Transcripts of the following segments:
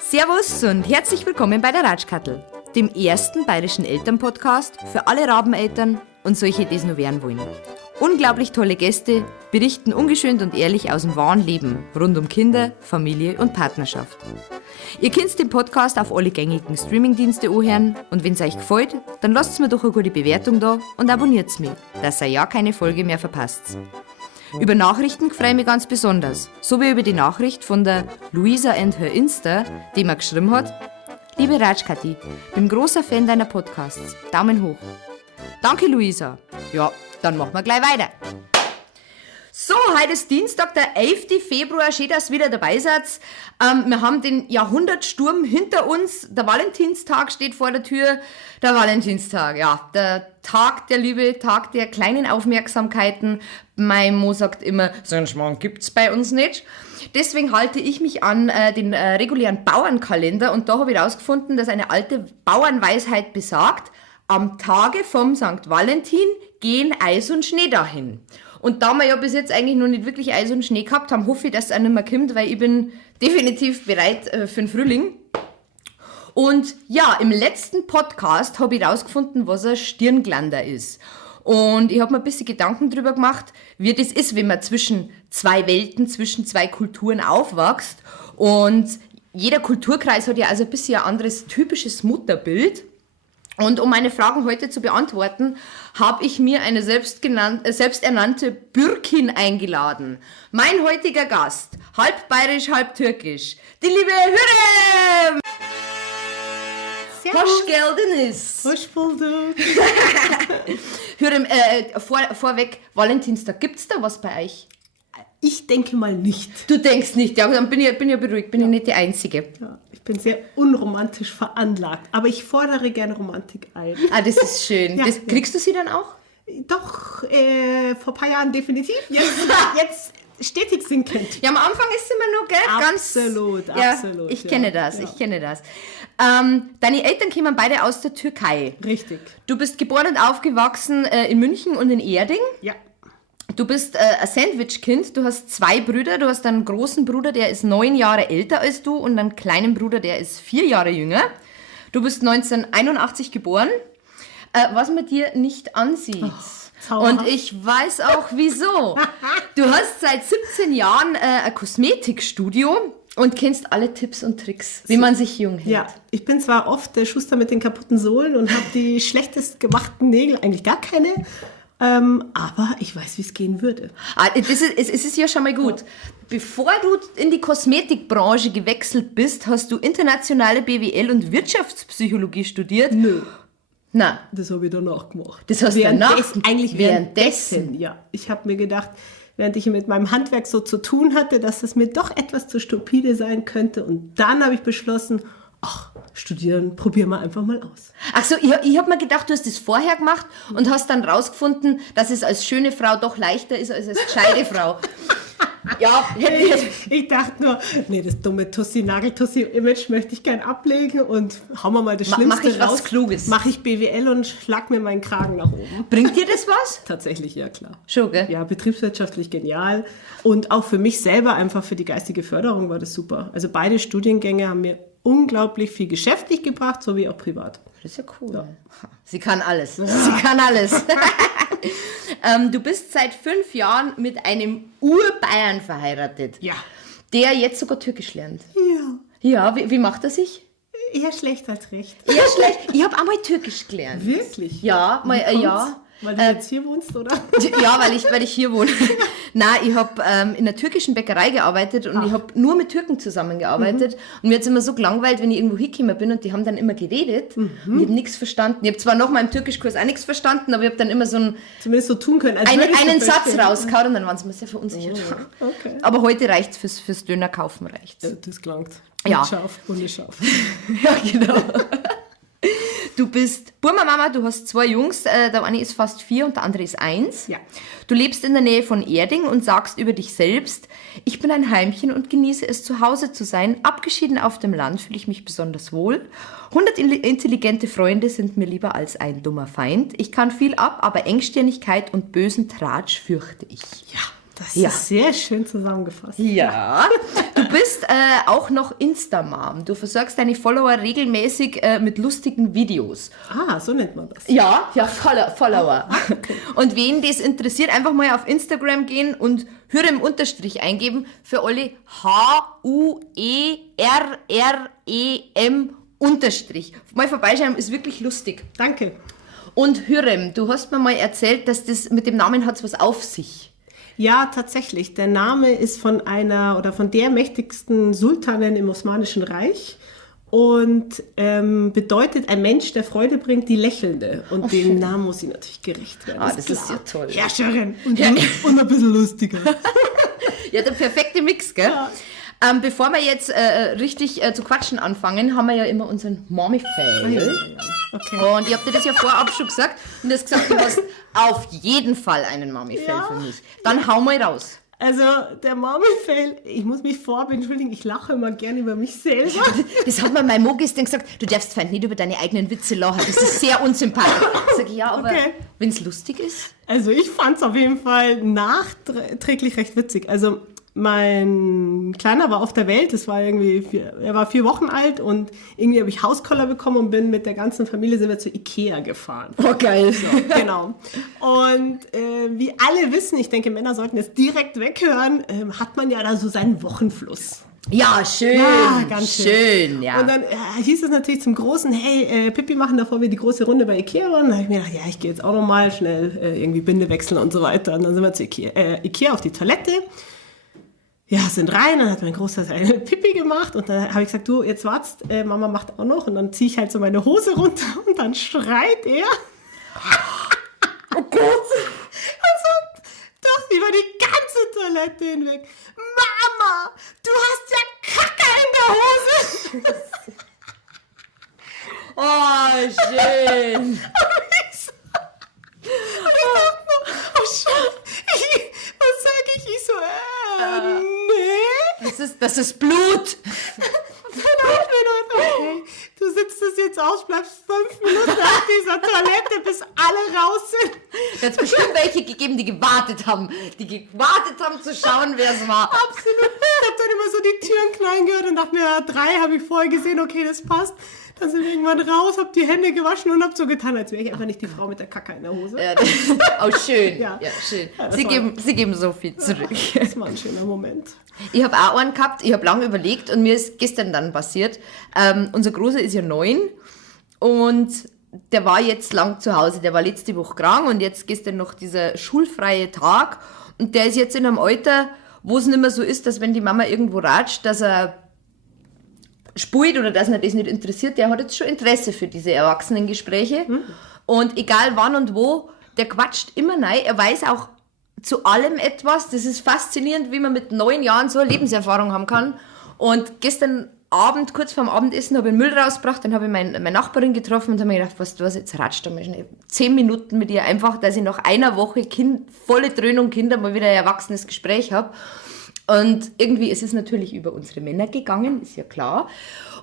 Servus und herzlich willkommen bei der Ratschkattel, dem ersten bayerischen Elternpodcast für alle Rabeneltern und solche, die es noch werden wollen. Unglaublich tolle Gäste berichten ungeschönt und ehrlich aus dem wahren Leben rund um Kinder, Familie und Partnerschaft. Ihr könnt den Podcast auf alle gängigen Streamingdienste anhören und wenn es euch gefällt, dann lasst mir doch eine gute Bewertung da und abonniert mich, dass ihr ja keine Folge mehr verpasst. Über Nachrichten freue ich mich ganz besonders, so wie über die Nachricht von der Luisa and her Insta, die mir geschrieben hat: Liebe Ratschkatti, bin großer Fan deiner Podcasts, Daumen hoch. Danke Luisa. Ja, dann machen wir gleich weiter. So, heute ist Dienstag, der 11. Februar, schön, dass ihr wieder dabei seid. Wir haben den Jahrhundertsturm hinter uns, der Valentinstag steht vor der Tür. Der Valentinstag, ja, der Tag der Liebe, Tag der kleinen Aufmerksamkeiten. Mein Mo sagt immer, so einen Schmarrn gibt's bei uns nicht. Deswegen halte ich mich an den regulären Bauernkalender und da habe ich herausgefunden, dass eine alte Bauernweisheit besagt, am Tage vom St. Valentin gehen Eis und Schnee dahin. Und da wir ja bis jetzt eigentlich noch nicht wirklich Eis und Schnee gehabt haben, hoffe ich, dass es auch nicht mehr kommt, weil ich bin definitiv bereit für den Frühling. Und ja, im letzten Podcast habe ich herausgefunden, was ein Stirnglander ist. Und ich habe mir ein bisschen Gedanken darüber gemacht, wie das ist, wenn man zwischen zwei Welten, zwischen zwei Kulturen aufwächst. Und jeder Kulturkreis hat ja also ein bisschen ein anderes typisches Mutterbild. Und um meine Fragen heute zu beantworten, habe ich mir eine selbsternannte Bürkin eingeladen. Mein heutiger Gast, halb bayerisch, halb türkisch, die liebe Hürrem! Hoş geldiniz! Hoş bulduk! Hürrem, vorweg, Valentinstag, gibt's da was bei euch? Ich denke mal nicht. Du denkst nicht, ja, dann bin ich beruhigt, bin ich nicht die Einzige. Ja, ich bin sehr unromantisch veranlagt, aber ich fordere gerne Romantik ein. Ah, das ist schön. Ja, kriegst du sie dann auch? Doch, vor ein paar Jahren definitiv. Jetzt stetig sinkend. Ja, am Anfang ist es immer nur, gell? Absolut. Ja, ich kenne das. Deine Eltern kommen beide aus der Türkei. Richtig. Du bist geboren und aufgewachsen in München und in Erding. Ja. Du bist ein Sandwich-Kind, du hast zwei Brüder, du hast einen großen Bruder, der ist 9 Jahre älter als du und einen kleinen Bruder, der ist 4 Jahre jünger. Du bist 1981 geboren, was man dir nicht ansieht. Und ich weiß auch wieso. Du hast seit 17 Jahren ein Kosmetikstudio und kennst alle Tipps und Tricks, wie man sich jung hält. Ja, ich bin zwar oft der Schuster mit den kaputten Sohlen und habe die schlechtest gemachten Nägel, eigentlich gar keine. Aber ich weiß, wie es gehen würde. Es ist ja schon mal gut. Bevor du in die Kosmetikbranche gewechselt bist, hast du internationale BWL und Wirtschaftspsychologie studiert. Nö. Nein. Das habe ich danach gemacht. Das hast du danach? Währenddessen. Ja. Ich habe mir gedacht, während ich mit meinem Handwerk so zu tun hatte, dass es mir doch etwas zu stupide sein könnte. Und dann habe ich beschlossen, studieren, probieren wir einfach mal aus. Ach so, ich habe mir gedacht, du hast das vorher gemacht und hast dann rausgefunden, dass es als schöne Frau doch leichter ist als gescheite Frau. Ja, ich dachte nur, nee, das dumme Nageltussi-Image möchte ich gern ablegen und hauen wir mal das Schlimmste mach ich raus. Was Kluges. Mache ich BWL und schlag mir meinen Kragen nach oben. Bringt dir das was? Tatsächlich, ja klar. Schon, gell? Ja, betriebswirtschaftlich genial und auch für mich selber einfach für die geistige Förderung war das super. Also beide Studiengänge haben mir unglaublich viel geschäftlich gebracht, sowie auch privat. Das ist ja cool. Ja. Sie kann alles. Sie kann alles. Du bist seit 5 Jahren mit einem Urbayern verheiratet. Ja. Der jetzt sogar Türkisch lernt. Ja. Ja, wie macht er sich? Eher schlecht als recht. Eher schlecht. Ich habe einmal Türkisch gelernt. Wirklich? Ja, mal, ja. Weil du jetzt hier wohnst, oder? Ja, weil ich hier wohne. Nein, ich habe in einer türkischen Bäckerei gearbeitet und ich habe nur mit Türken zusammengearbeitet. Und mir hat es immer so gelangweilt, wenn ich irgendwo hingekommen bin und die haben dann immer geredet. Und ich habe nichts verstanden. Ich habe zwar nach meinem Türkischkurs auch nichts verstanden, aber ich habe dann immer so zumindest so tun können. einen Satz rausgehauen und dann waren sie mir sehr verunsichert. Oh, okay. Aber heute reicht es fürs Dönerkaufen. Reicht's. Das klangt. Ja. Scharf, ohne scharf. Ja, genau. Du Du bist Burma-Mama, du hast 2 Jungs, der eine ist fast 4 und der andere ist 1. Ja. Du lebst in der Nähe von Erding und sagst über dich selbst, ich bin ein Heimchen und genieße es, zu Hause zu sein. Abgeschieden auf dem Land fühle ich mich besonders wohl. 100 intelligente Freunde sind mir lieber als ein dummer Feind. Ich kann viel ab, aber Engstirnigkeit und bösen Tratsch fürchte ich. Ja, das ist sehr schön zusammengefasst. Ja, du bist auch noch Insta-Mom. Du versorgst deine Follower regelmäßig mit lustigen Videos. Ah, so nennt man das. Ja, Follower. Und wen das interessiert, einfach mal auf Instagram gehen und Hürrem Unterstrich eingeben für alle HUERREM Unterstrich. Mal vorbeischauen, ist wirklich lustig. Danke. Und Hürrem, du hast mir mal erzählt, dass das mit dem Namen hat was auf sich. Ja, tatsächlich. Der Name ist von von der mächtigsten Sultanin im Osmanischen Reich und bedeutet ein Mensch, der Freude bringt, die Lächelnde. Und dem Namen muss sie natürlich gerecht werden. Ah, das ist ja toll. Herrscherin und ein bisschen lustiger. Ja, der perfekte Mix, gell? Ja. Bevor wir jetzt richtig zu quatschen anfangen, haben wir ja immer unseren Mommy-Fail. Okay. Und ich habe dir das ja vorab schon gesagt und du hast gesagt, du hast auf jeden Fall einen Mommy-Fail für mich. Dann hau mal raus. Also der Mommy-Fail, ich muss mich entschuldigen, ich lache immer gerne über mich selber. Das hat mir mein Mo gestern gesagt, du darfst fein nicht über deine eigenen Witze lachen, das ist sehr unsympathisch. Sag ich, ja, aber wenn es lustig ist? Also ich fand es auf jeden Fall nachträglich recht witzig. Also mein Kleiner war auf der Welt, er war 4 Wochen alt und irgendwie habe ich Hauskoller bekommen und bin mit der ganzen Familie sind wir zu Ikea gefahren. Oh, geil. So, genau. Und wie alle wissen, ich denke, Männer sollten jetzt direkt weghören, hat man ja da so seinen Wochenfluss. Ja, schön. Ja, ganz schön. Ja. Und dann hieß es natürlich zum Großen, hey, Pipi machen, bevor wir die große Runde bei Ikea waren. Da habe ich mir gedacht, ja, ich gehe jetzt auch nochmal schnell irgendwie Binde wechseln und so weiter. Und dann sind wir zu Ikea auf die Toilette. Ja, sind rein, dann hat mein Großer seine Pipi gemacht und dann habe ich gesagt, du, jetzt wartest, Mama macht auch noch und dann ziehe ich halt so meine Hose runter und dann schreit er. Oh Gott! Er sagt, doch über die ganze Toilette hinweg, Mama, du hast ja Kacke in der Hose! Oh, schön! Und ich dachte noch, oh Scheiße, was sage ich? Ich so, nee. Das ist Blut. Okay, du sitzt es jetzt aus, bleibst 5 Minuten auf dieser Toilette, bis alle raus sind. Da hat es bestimmt welche gegeben, die gewartet haben zu schauen, wer es war. Absolut. Ich habe dann immer so die Türen klein gehört und dachte mir, ja, 3 habe ich vorher gesehen, okay, das passt. Dann sind wir irgendwann raus, hab die Hände gewaschen und hab so getan, als wäre ich einfach nicht die Frau mit der Kacke in der Hose. Ja, auch schön. Ja. Schön. Ja, Sie geben so viel zurück. Das war ein schöner Moment. Ich habe auch einen gehabt, ich habe lange überlegt und mir ist gestern dann passiert. Unser Großer ist ja 9 und der war jetzt lang zu Hause. Der war letzte Woche krank und jetzt gestern noch dieser schulfreie Tag und der ist jetzt in einem Alter, wo es nicht mehr so ist, dass wenn die Mama irgendwo ratscht, dass er spielt oder dass ihn das nicht interessiert, der hat jetzt schon Interesse für diese Erwachsenengespräche. Und egal wann und wo, der quatscht immer rein. Er weiß auch zu allem etwas. Das ist faszinierend, wie man mit 9 Jahren so eine Lebenserfahrung haben kann. Und gestern Abend, kurz vorm Abendessen, habe ich den Müll rausgebracht, dann habe ich meine Nachbarin getroffen und habe mir gedacht, weißt du was, jetzt ratscht du mal schnell 10 Minuten mit ihr, einfach, dass ich nach einer Woche volle Dröhnung Kinder mal wieder ein erwachsenes Gespräch habe. Und irgendwie ist es natürlich über unsere Männer gegangen, ist ja klar.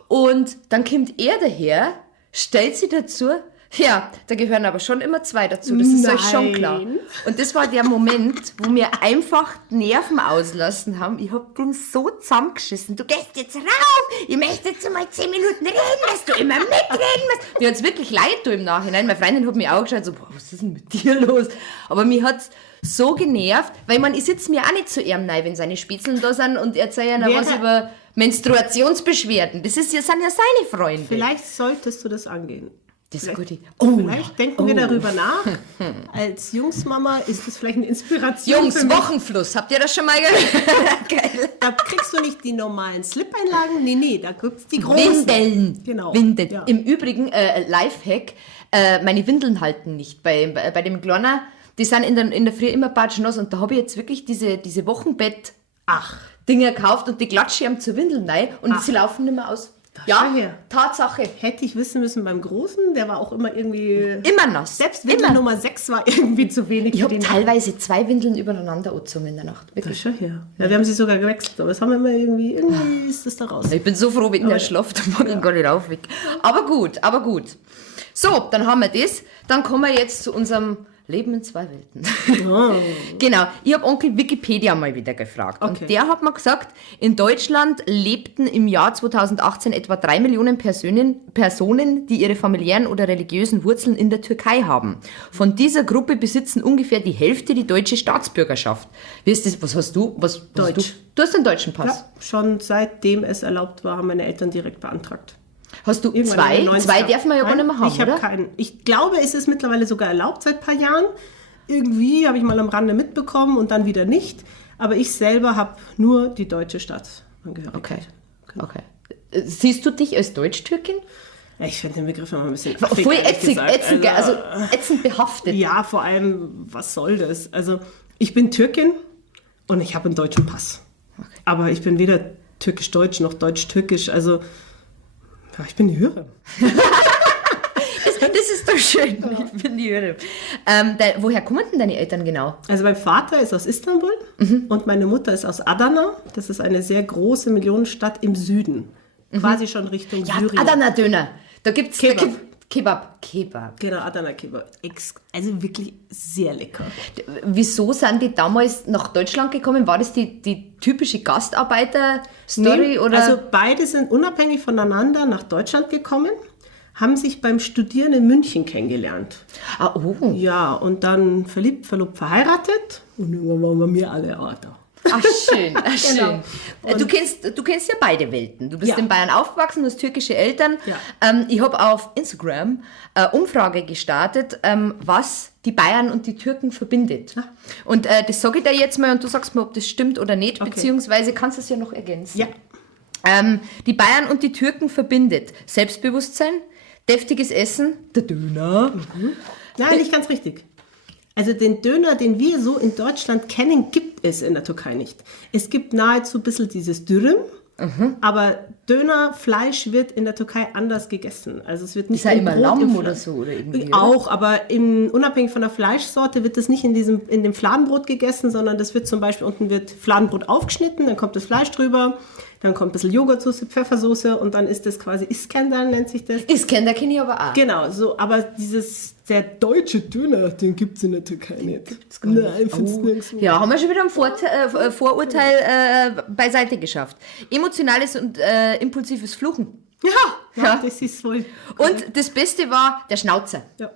Und dann kommt er daher, stellt sie dazu, ja, da gehören aber schon immer 2 dazu, das ist euch schon klar. Und das war der Moment, wo wir einfach die Nerven auslassen haben. Ich hab den so zusammengeschissen. Du gehst jetzt rauf, ich möchte jetzt mal 10 Minuten reden, dass du immer mitreden musst. Mir hat's wirklich leid im Nachhinein. Meine Freundin hat mich auch geschaut, so, boah, was ist denn mit dir los? Aber mir hat's so genervt, weil ich sitze mir auch nicht zu ihm rein, wenn seine Spitzeln da sind und erzählen ja was über Menstruationsbeschwerden. Das sind ja seine Freunde. Vielleicht solltest du das angehen. Das ist gut. Vielleicht denken wir darüber nach. Als Jungsmama ist das vielleicht eine Inspiration. Jungs, Wochenfluss, habt ihr das schon mal gehört? Geil. Da kriegst du nicht die normalen Slip-Einlagen. Nee, da gibt's die großen. Windeln. Genau. Windeln. Ja. Im Übrigen, Lifehack, meine Windeln halten nicht. Bei dem Kleiner, die sind in der Früh immer patschnass und da habe ich jetzt wirklich diese Wochenbett-Dinger gekauft und die klatsche ich ihm zur Windeln rein und sie laufen nicht mehr aus. Ja, schau her. Tatsache. Hätte ich wissen müssen beim Großen, der war auch immer irgendwie... Immer nass. Selbst Windel Nummer 6 war irgendwie zu wenig. Ich für habe die Nacht. teilweise 2 Windeln übereinander angezogen in der Nacht. Das Wirklich. ist schon her. Ja, wir haben sie sogar gewechselt, aber das haben wir immer irgendwie ist das da raus. Ich bin so froh, wenn der schlaft, dann mag ich gar nicht aufweg. Aber gut. So, dann haben wir das. Dann kommen wir jetzt zu unserem Leben in 2 Welten. Oh. Genau, ich habe Onkel Wikipedia mal wieder gefragt. Okay. Und der hat mir gesagt, in Deutschland lebten im Jahr 2018 etwa 3 Millionen Personen, die ihre familiären oder religiösen Wurzeln in der Türkei haben. Von dieser Gruppe besitzen ungefähr die Hälfte die deutsche Staatsbürgerschaft. Wie ist das? Was hast du? Deutsch. Du hast den deutschen Pass. Ja, schon seitdem es erlaubt war, haben meine Eltern direkt beantragt. Hast du Irgendwann 2? in den 90er. 2 darf man ja gar nicht mehr haben, ich habe oder? keinen. Ich glaube, es ist mittlerweile sogar erlaubt seit ein paar Jahren. Irgendwie habe ich mal am Rande mitbekommen und dann wieder nicht. Aber ich selber habe nur die deutsche Staatsangehörigkeit. Okay. Siehst du dich als Deutsch-Türkin? Ja, ich finde den Begriff immer ein bisschen affig, Voll ehrlich ätzend, gesagt. also ätzend behaftet. Ja, vor allem, was soll das? Also, ich bin Türkin und ich habe einen deutschen Pass. Okay. Aber ich bin weder türkisch-deutsch noch deutsch-türkisch. Also, ja, ich bin die Hörerin. Das ist doch schön. Ich bin die Hörerin. Woher kommen denn deine Eltern genau? Also mein Vater ist aus Istanbul und meine Mutter ist aus Adana. Das ist eine sehr große Millionenstadt im Süden. Quasi schon Richtung Ja, Syrien. Adana-Döner. Da gibt's Kebab. Kebab. Genau, Adana Kebab. Also wirklich sehr lecker. Wieso sind die damals nach Deutschland gekommen? War das die typische Gastarbeiter-Story? Nee, Oder? also beide sind unabhängig voneinander nach Deutschland gekommen, haben sich beim Studieren in München kennengelernt. Ja, und dann verliebt, verlobt, verheiratet. Und irgendwann waren wir mir alle da. Ach, schön. Genau. Du kennst ja beide Welten. Du bist Ja. in Bayern aufgewachsen, du hast türkische Eltern. Ja. Ich habe auf Instagram eine Umfrage gestartet, was die Bayern und die Türken verbindet. Und das sage ich dir jetzt mal und du sagst mir, ob das stimmt oder nicht, Okay. beziehungsweise kannst du es ja noch ergänzen. Ja. Die Bayern und die Türken verbindet Selbstbewusstsein, deftiges Essen, der Döner. Nein, nicht ganz richtig. Also den Döner, den wir so in Deutschland kennen, gibt es in der Türkei nicht. Es gibt nahezu ein bisschen dieses Dürüm, aber Dönerfleisch wird in der Türkei anders gegessen. Also es wird nicht Ist ja im immer Brot Lamm im oder Fleisch- so oder irgendwie, oder? Auch, aber unabhängig von der Fleischsorte wird das nicht in dem Fladenbrot gegessen, sondern das wird zum Beispiel, unten wird Fladenbrot aufgeschnitten, dann kommt das Fleisch drüber, dann kommt ein bisschen Joghurtsoße, Pfeffersoße und dann ist das quasi Iskender, nennt sich das. Iskender kenne ich aber auch. Genau, so, aber der deutsche Döner, den gibt es in der Türkei nicht. Nein, findest nirgendwo. Ja, haben wir schon wieder ein Vorurteil beiseite geschafft. Emotionales und impulsives Fluchen. Ja, das ist wohl. Und das Beste war der Schnauzer. Ja.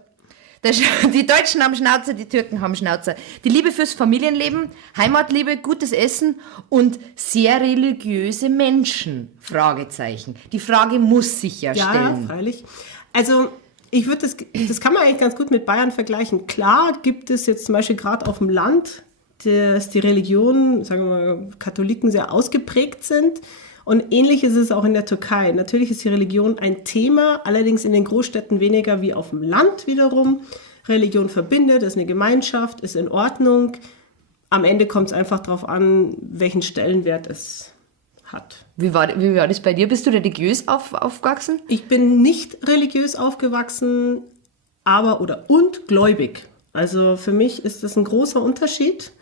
Die Deutschen haben Schnauzer, die Türken haben Schnauzer. Die Liebe fürs Familienleben, Heimatliebe, gutes Essen und sehr religiöse Menschen? Fragezeichen. Die Frage muss sich ja Ja, stellen. freilich. Also, ich würde das kann man eigentlich ganz gut mit Bayern vergleichen. Klar gibt es jetzt zum Beispiel gerade auf dem Land, dass die Religionen, sagen wir mal, Katholiken sehr ausgeprägt sind. Und ähnlich ist es auch in der Türkei. Natürlich ist die Religion ein Thema, allerdings in den Großstädten weniger wie auf dem Land wiederum. Religion verbindet, ist eine Gemeinschaft, ist in Ordnung. Am Ende kommt es einfach darauf an, welchen Stellenwert es hat. Wie war das bei dir? Bist du religiös aufgewachsen? Ich bin nicht religiös aufgewachsen, und gläubig. Also für mich ist das ein großer Unterschied.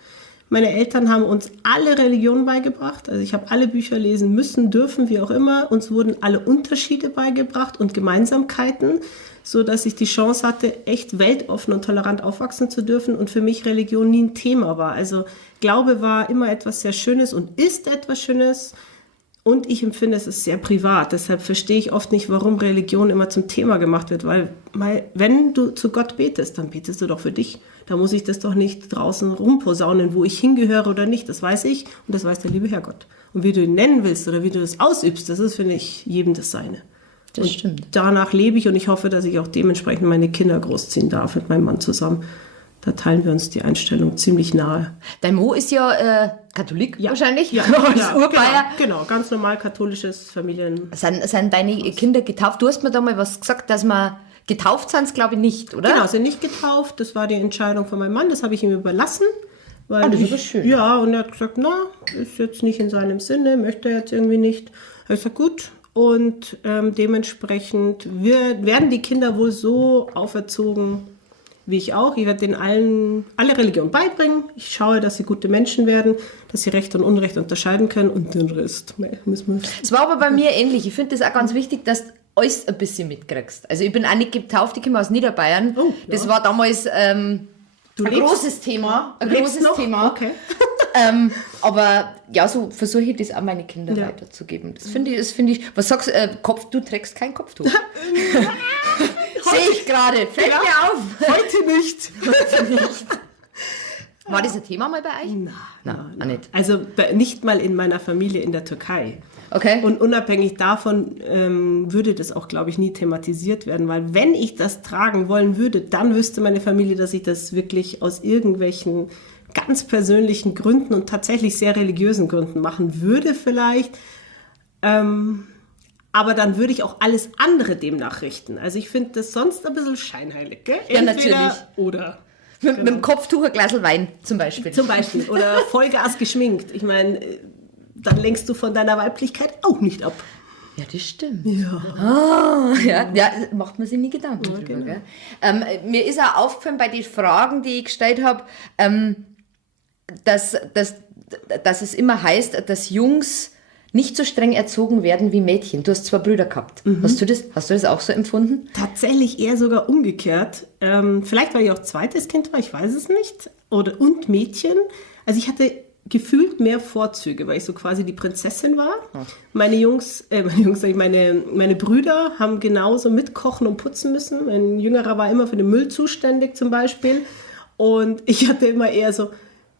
Meine Eltern haben uns alle Religionen beigebracht. Also ich habe alle Bücher lesen müssen, dürfen, wie auch immer. Uns wurden alle Unterschiede beigebracht und Gemeinsamkeiten, sodass ich die Chance hatte, echt weltoffen und tolerant aufwachsen zu dürfen und für mich Religion nie ein Thema war. Also Glaube war immer etwas sehr Schönes und ist etwas Schönes. Und ich empfinde, es ist sehr privat. Deshalb verstehe ich oft nicht, warum Religion immer zum Thema gemacht wird. Weil wenn du zu Gott betest, dann betest du doch für dich. Da muss ich das doch nicht draußen rumposaunen, wo ich hingehöre oder nicht. Das weiß ich und das weiß der liebe Herrgott. Und wie du ihn nennen willst oder wie du das ausübst, das ist, finde ich, jedem das Seine. Das stimmt. Danach lebe ich und ich hoffe, dass ich auch dementsprechend meine Kinder großziehen darf mit meinem Mann zusammen. Da teilen wir uns die Einstellung ziemlich nahe. Dein Mo ist ja Katholik wahrscheinlich. Ja, Als Urbayer. genau, ganz normal katholisches Familien. Sind deine Kinder getauft? Du hast mir da mal was gesagt, dass man getauft sind, glaube ich nicht, oder? Genau, sind nicht getauft. Das war die Entscheidung von meinem Mann. Das habe ich ihm überlassen. Weil das ist aber schön. Ja, und er hat gesagt, ist jetzt nicht in seinem Sinne, möchte er jetzt irgendwie nicht. Da habe ich gesagt, gut. und dementsprechend werden die Kinder wohl so auferzogen, wie ich auch. Ich werde denen alle Religionen beibringen. Ich schaue, dass sie gute Menschen werden, dass sie Recht und Unrecht unterscheiden können und den Rest müssen wir... Es war aber bei mir ähnlich. Ich finde das auch ganz wichtig, dass du alles ein bisschen mitkriegst. Also ich bin auch nicht getauft, ich komme aus Niederbayern. Oh, ja. Das war damals ein großes Thema. Ein großes Thema. Okay. Aber ja, so versuche ich das auch meine Kinder weiterzugeben. Das finde ich, was sagst du, du trägst kein Kopftuch. Sehe ich gerade, fällt mir auf. Heute nicht. War das ein Thema mal bei euch? Nein, auch nicht. Also nicht mal in meiner Familie in der Türkei. Okay. Und unabhängig davon würde das auch, glaube ich, nie thematisiert werden, weil wenn ich das tragen wollen würde, dann wüsste meine Familie, dass ich das wirklich aus irgendwelchen ganz persönlichen Gründen und tatsächlich sehr religiösen Gründen machen würde vielleicht. Aber dann würde ich auch alles andere demnach richten. Also ich finde das sonst ein bisschen scheinheilig, gell? Ja, Entweder natürlich. Oder. Mit dem Kopftuch ein Glas Wein zum Beispiel. Zum Beispiel. Oder Vollgas geschminkt. Ich meine, dann lenkst du von deiner Weiblichkeit auch nicht ab. Ja, das stimmt. Ja. Ja, macht man sich nie Gedanken drüber. Genau. Gell? Mir ist auch aufgefallen bei den Fragen, die ich gestellt habe, dass es immer heißt, dass Jungs nicht so streng erzogen werden wie Mädchen. Du hast 2 Brüder gehabt. Hast du das auch so empfunden? Tatsächlich eher sogar umgekehrt. Vielleicht, weil ich auch zweites Kind war, ich weiß es nicht. Und Mädchen. Also ich hatte gefühlt mehr Vorzüge, weil ich so quasi die Prinzessin war. Meine Brüder haben genauso mitkochen und putzen müssen. Mein Jüngerer war immer für den Müll zuständig zum Beispiel. Und ich hatte immer eher so,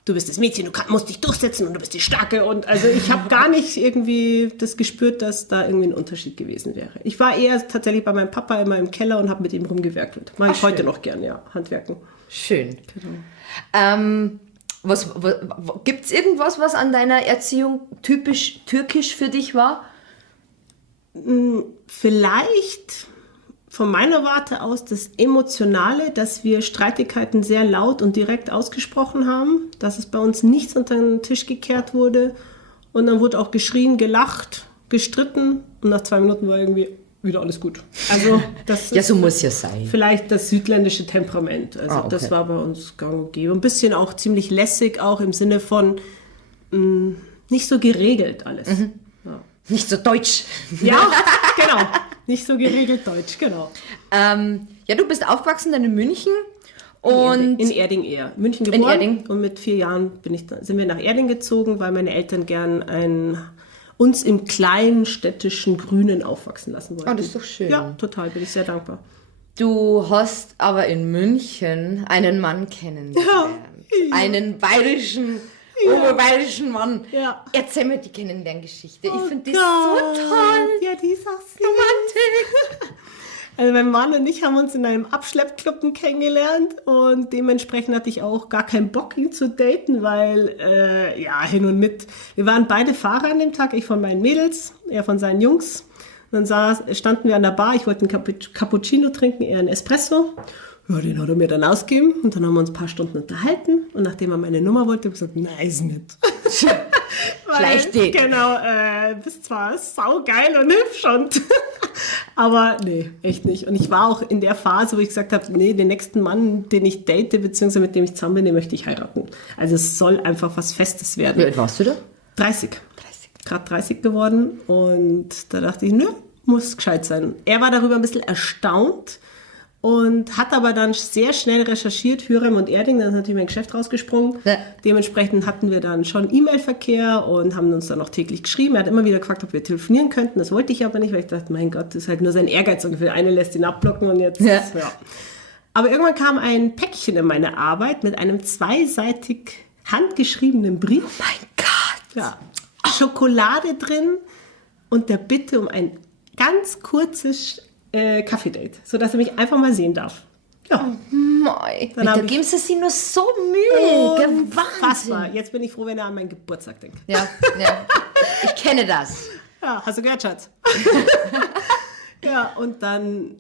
du bist das Mädchen, du musst dich durchsetzen und du bist die Starke. Und also ich habe gar nicht irgendwie das gespürt, dass da irgendwie ein Unterschied gewesen wäre. Ich war eher tatsächlich bei meinem Papa immer im Keller und habe mit ihm rumgewerkelt. Mache ich heute noch gern, ja, Handwerken. Schön. Genau. Gibt es irgendwas, was an deiner Erziehung typisch türkisch für dich war? Vielleicht von meiner Warte aus das Emotionale, dass wir Streitigkeiten sehr laut und direkt ausgesprochen haben, dass es bei uns nichts unter den Tisch gekehrt wurde und dann wurde auch geschrien, gelacht, gestritten und nach 2 Minuten war irgendwie wieder alles gut. Also das Ja, so muss ja sein. vielleicht das südländische Temperament. Also okay. das war bei uns gang und gäbe. Ein bisschen auch ziemlich lässig, auch im Sinne von nicht so geregelt alles. Ja. Nicht so deutsch. Ja, genau. Nicht so geregelt deutsch, genau. Ja, du bist aufgewachsen dann in München. Und In Erding eher. München geboren. In Erding. Und mit 4 Jahren sind wir nach Erding gezogen, weil meine Eltern gern uns im kleinen städtischen Grünen aufwachsen lassen wollten. Oh, das ist doch schön. Ja, total, bin ich sehr dankbar. Du hast aber in München einen Mann kennengelernt. Ja. Einen bayerischen, oberbayerischen Mann. Ja. Erzähl mir die Kennenlerngeschichte. Ich finde die Gott. so toll. Ja, die ist auch süß. Romantik. Also mein Mann und ich haben uns in einem Abschleppclub kennengelernt und dementsprechend hatte ich auch gar keinen Bock, ihn zu daten, weil, hin und mit. Wir waren beide Fahrer an dem Tag, ich von meinen Mädels, er von seinen Jungs. Und dann standen wir an der Bar, ich wollte einen Cappuccino trinken, er einen Espresso. Ja, den hat er mir dann ausgegeben und dann haben wir uns ein paar Stunden unterhalten und nachdem er meine Nummer wollte, habe ich gesagt, nein, ist nicht. Schlechte. Genau, bist zwar saugeil und hübsch und aber nee, echt nicht. Und ich war auch in der Phase, wo ich gesagt habe, nee, den nächsten Mann, den ich date, beziehungsweise mit dem ich zusammen bin, den möchte ich heiraten. Also es soll einfach was Festes werden. Wie alt warst du da? 30. Gerade 30 geworden und da dachte ich, nö, muss gescheit sein. Er war darüber ein bisschen erstaunt und hat aber dann sehr schnell recherchiert, Hürrem und Erding, dann ist natürlich mein Geschäft rausgesprungen. Ja. Dementsprechend hatten wir dann schon E-Mail-Verkehr und haben uns dann auch täglich geschrieben. Er hat immer wieder gefragt, ob wir telefonieren könnten. Das wollte ich aber nicht, weil ich dachte, mein Gott, das ist halt nur sein Ehrgeiz ungefähr. Eine lässt ihn abblocken und jetzt, ja. Aber irgendwann kam ein Päckchen in meine Arbeit mit einem 2-seitig handgeschriebenen Brief. Oh mein Gott. Ja. Schokolade drin und der Bitte um ein ganz kurzes Kaffee-Date, sodass er mich einfach mal sehen darf. Ja. Mei. Da geben sie sich nur so Mühe. Wahnsinn. Unfassbar. Jetzt bin ich froh, wenn er an meinen Geburtstag denkt. Ja. Ich kenne das. Ja, hast du gehört, Schatz? Ja, und dann,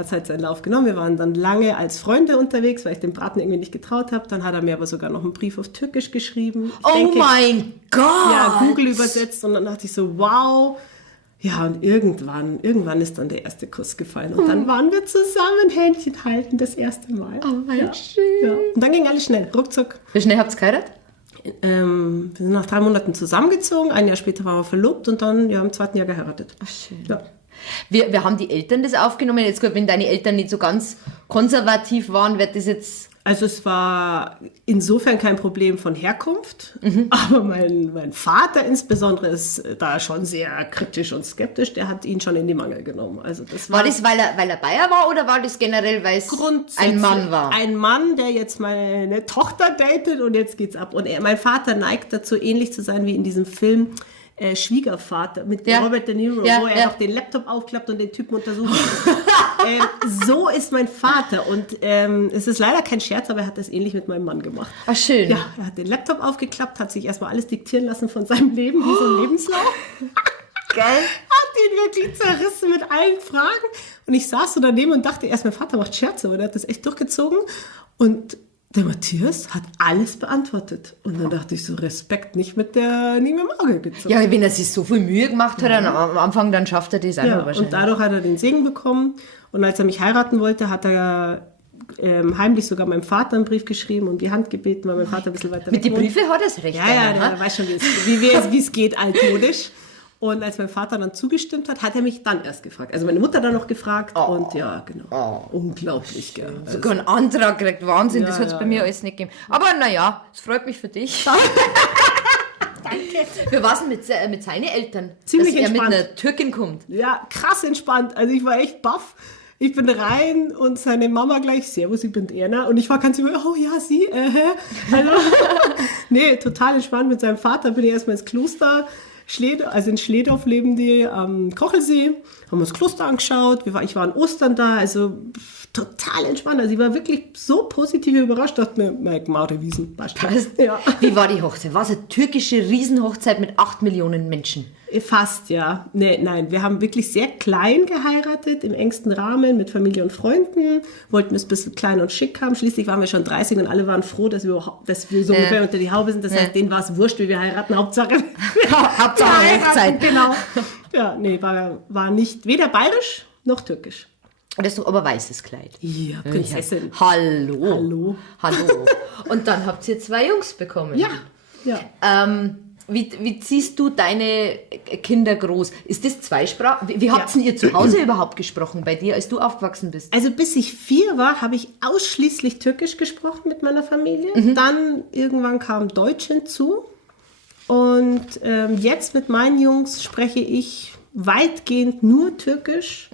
es hat seinen Lauf genommen. Wir waren dann lange als Freunde unterwegs, weil ich dem Braten irgendwie nicht getraut habe. Dann hat er mir aber sogar noch einen Brief auf Türkisch geschrieben. Mein Gott! Ja, Google übersetzt und dann dachte ich so, wow. Ja, und irgendwann ist dann der erste Kuss gefallen. Und dann waren wir zusammen Händchen halten, das erste Mal. Oh, mein schön. Ja. Und dann ging alles schnell, ruckzuck. Wie schnell habt ihr geheiratet? Wir sind nach 3 Monaten zusammengezogen, ein Jahr später waren wir verlobt und dann im 2. Jahr geheiratet. Ach, schön. Ja. Wir haben die Eltern das aufgenommen. Jetzt gut, wenn deine Eltern nicht so ganz konservativ waren, wird das jetzt... Also es war insofern kein Problem von Herkunft, aber mein Vater insbesondere ist da schon sehr kritisch und skeptisch. Der hat ihn schon in die Mangel genommen. Also das War das, weil er Bayer war oder war das generell, weil es ein Mann war? Ein Mann, der jetzt meine Tochter datet und jetzt geht's ab. Und mein Vater neigt dazu, ähnlich zu sein wie in diesem Film Schwiegervater mit Robert De Niro, wo er noch den Laptop aufklappt und den Typen untersucht. So ist mein Vater und es ist leider kein Scherz, aber er hat das ähnlich mit meinem Mann gemacht. Ach, schön. Ja, er hat den Laptop aufgeklappt, hat sich erstmal alles diktieren lassen von seinem Leben, wie so ein Lebenslauf. Geil. Hat ihn wirklich zerrissen mit allen Fragen. Und ich saß so daneben und dachte erst, mein Vater macht Scherze, aber der hat das echt durchgezogen. Und der Matthias hat alles beantwortet. Und dann dachte ich so, Respekt, nicht mit dem Auge gezogen. Ja, wenn er sich so viel Mühe gemacht hat am Anfang, dann schafft er das auch noch wahrscheinlich. Und dadurch hat er den Segen bekommen. Und als er mich heiraten wollte, hat er heimlich sogar meinem Vater einen Brief geschrieben und die Hand gebeten, weil mein Vater ein bisschen weiter mit den Briefen hat er es recht. Ja, der weiß schon, wie es geht, altmodisch. Und als mein Vater dann zugestimmt hat, hat er mich dann erst gefragt. Also meine Mutter dann noch gefragt und ja, genau. Unglaublich, gell. Also, sogar einen Antrag gekriegt, Wahnsinn, das hat es bei mir ja. alles nicht gegeben. Aber naja, es freut mich für dich. Danke. Wie war es denn mit seinen Eltern? Ziemlich dass entspannt. Er mit einer Türkin kommt. Ja, krass entspannt. Also ich war echt baff. Ich bin rein und seine Mama gleich, Servus, ich bin Erna. Und ich war ganz über, oh ja, sie, Also, nee, total entspannt. Mit seinem Vater bin ich erstmal ins Kloster. Also in Schledorf leben die am Kochelsee, haben uns das Kloster angeschaut, ich war an Ostern da, also total entspannt. Also ich war wirklich so positiv überrascht, dachte mir, mein Gmaudewiesen, ja. Wie war die Hochzeit? War es eine türkische Riesenhochzeit mit 8 Millionen Menschen? Fast, ja. Nee, nein, wir haben wirklich sehr klein geheiratet, im engsten Rahmen, mit Familie und Freunden, wollten es ein bisschen klein und schick haben. Schließlich waren wir schon 30 und alle waren froh, dass wir so ungefähr unter die Haube sind. Das heißt, denen war es wurscht, wie wir heiraten. Hauptsache Hochzeit. Genau. Ja, nee, war nicht weder bayerisch noch türkisch. Das ist aber weißes Kleid. Ja, Prinzessin. Hallo. Und dann habt ihr 2 Jungs bekommen. Ja. Wie ziehst du deine Kinder groß? Ist das zweisprachig? Wie habt ihr zu Hause überhaupt gesprochen bei dir, als du aufgewachsen bist? Also bis ich 4 war, habe ich ausschließlich Türkisch gesprochen mit meiner Familie. Dann irgendwann kam Deutsch hinzu. Und jetzt mit meinen Jungs spreche ich weitgehend nur Türkisch.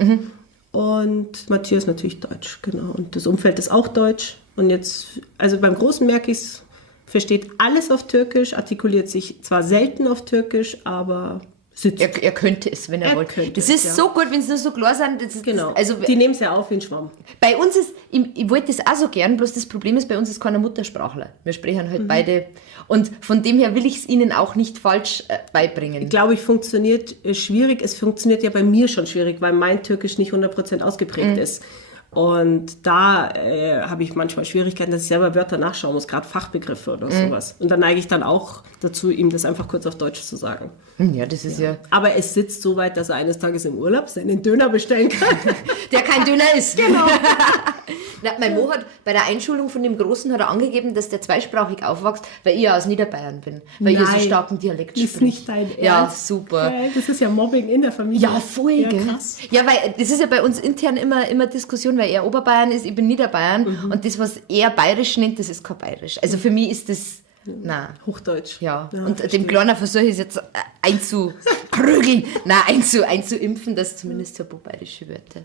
Und Matthias natürlich Deutsch, genau. Und das Umfeld ist auch Deutsch. Und jetzt, also beim Großen merke ich es, versteht alles auf Türkisch, artikuliert sich zwar selten auf Türkisch, aber sitzt. Er könnte es, wenn er wollte. Das ist so gut, wenn es nur so klar sind. Genau, also, die nehmen es ja auf wie ein Schwamm. Bei uns ist, ich wollte das auch so gern, bloß das Problem ist, bei uns ist keiner Muttersprachler. Wir sprechen halt beide. Und von dem her will ich es ihnen auch nicht falsch beibringen. Ich glaube, funktioniert schwierig. Es funktioniert ja bei mir schon schwierig, weil mein Türkisch nicht 100% ausgeprägt ist. Und da habe ich manchmal Schwierigkeiten, dass ich selber Wörter nachschauen muss, gerade Fachbegriffe oder sowas. Und dann neige ich dann auch dazu, ihm das einfach kurz auf Deutsch zu sagen. Ja, das ist ja... Aber es sitzt so weit, dass er eines Tages im Urlaub seinen Döner bestellen kann. Der kein Döner ist. Genau. Na, mein Mo hat bei der Einschulung von dem Großen hat er angegeben, dass der zweisprachig aufwächst, weil ich ja aus Niederbayern bin. Weil ihr so starken Dialekt spricht. Das ist nicht dein Ernst. Ja, super. Das ist ja Mobbing in der Familie. Ja, voll, ja, gell? Krass. Ja, weil das ist ja bei uns intern immer Diskussion, weil er Oberbayern ist, ich bin Niederbayern und das, was er bayerisch nennt, das ist kein bayerisch. Also für mich ist das... Nein. Hochdeutsch. Ja, und verstehe. Dem Kleinen versuche ich es jetzt einzuprügeln, einzuimpfen, dass zumindest so bayerische Wörter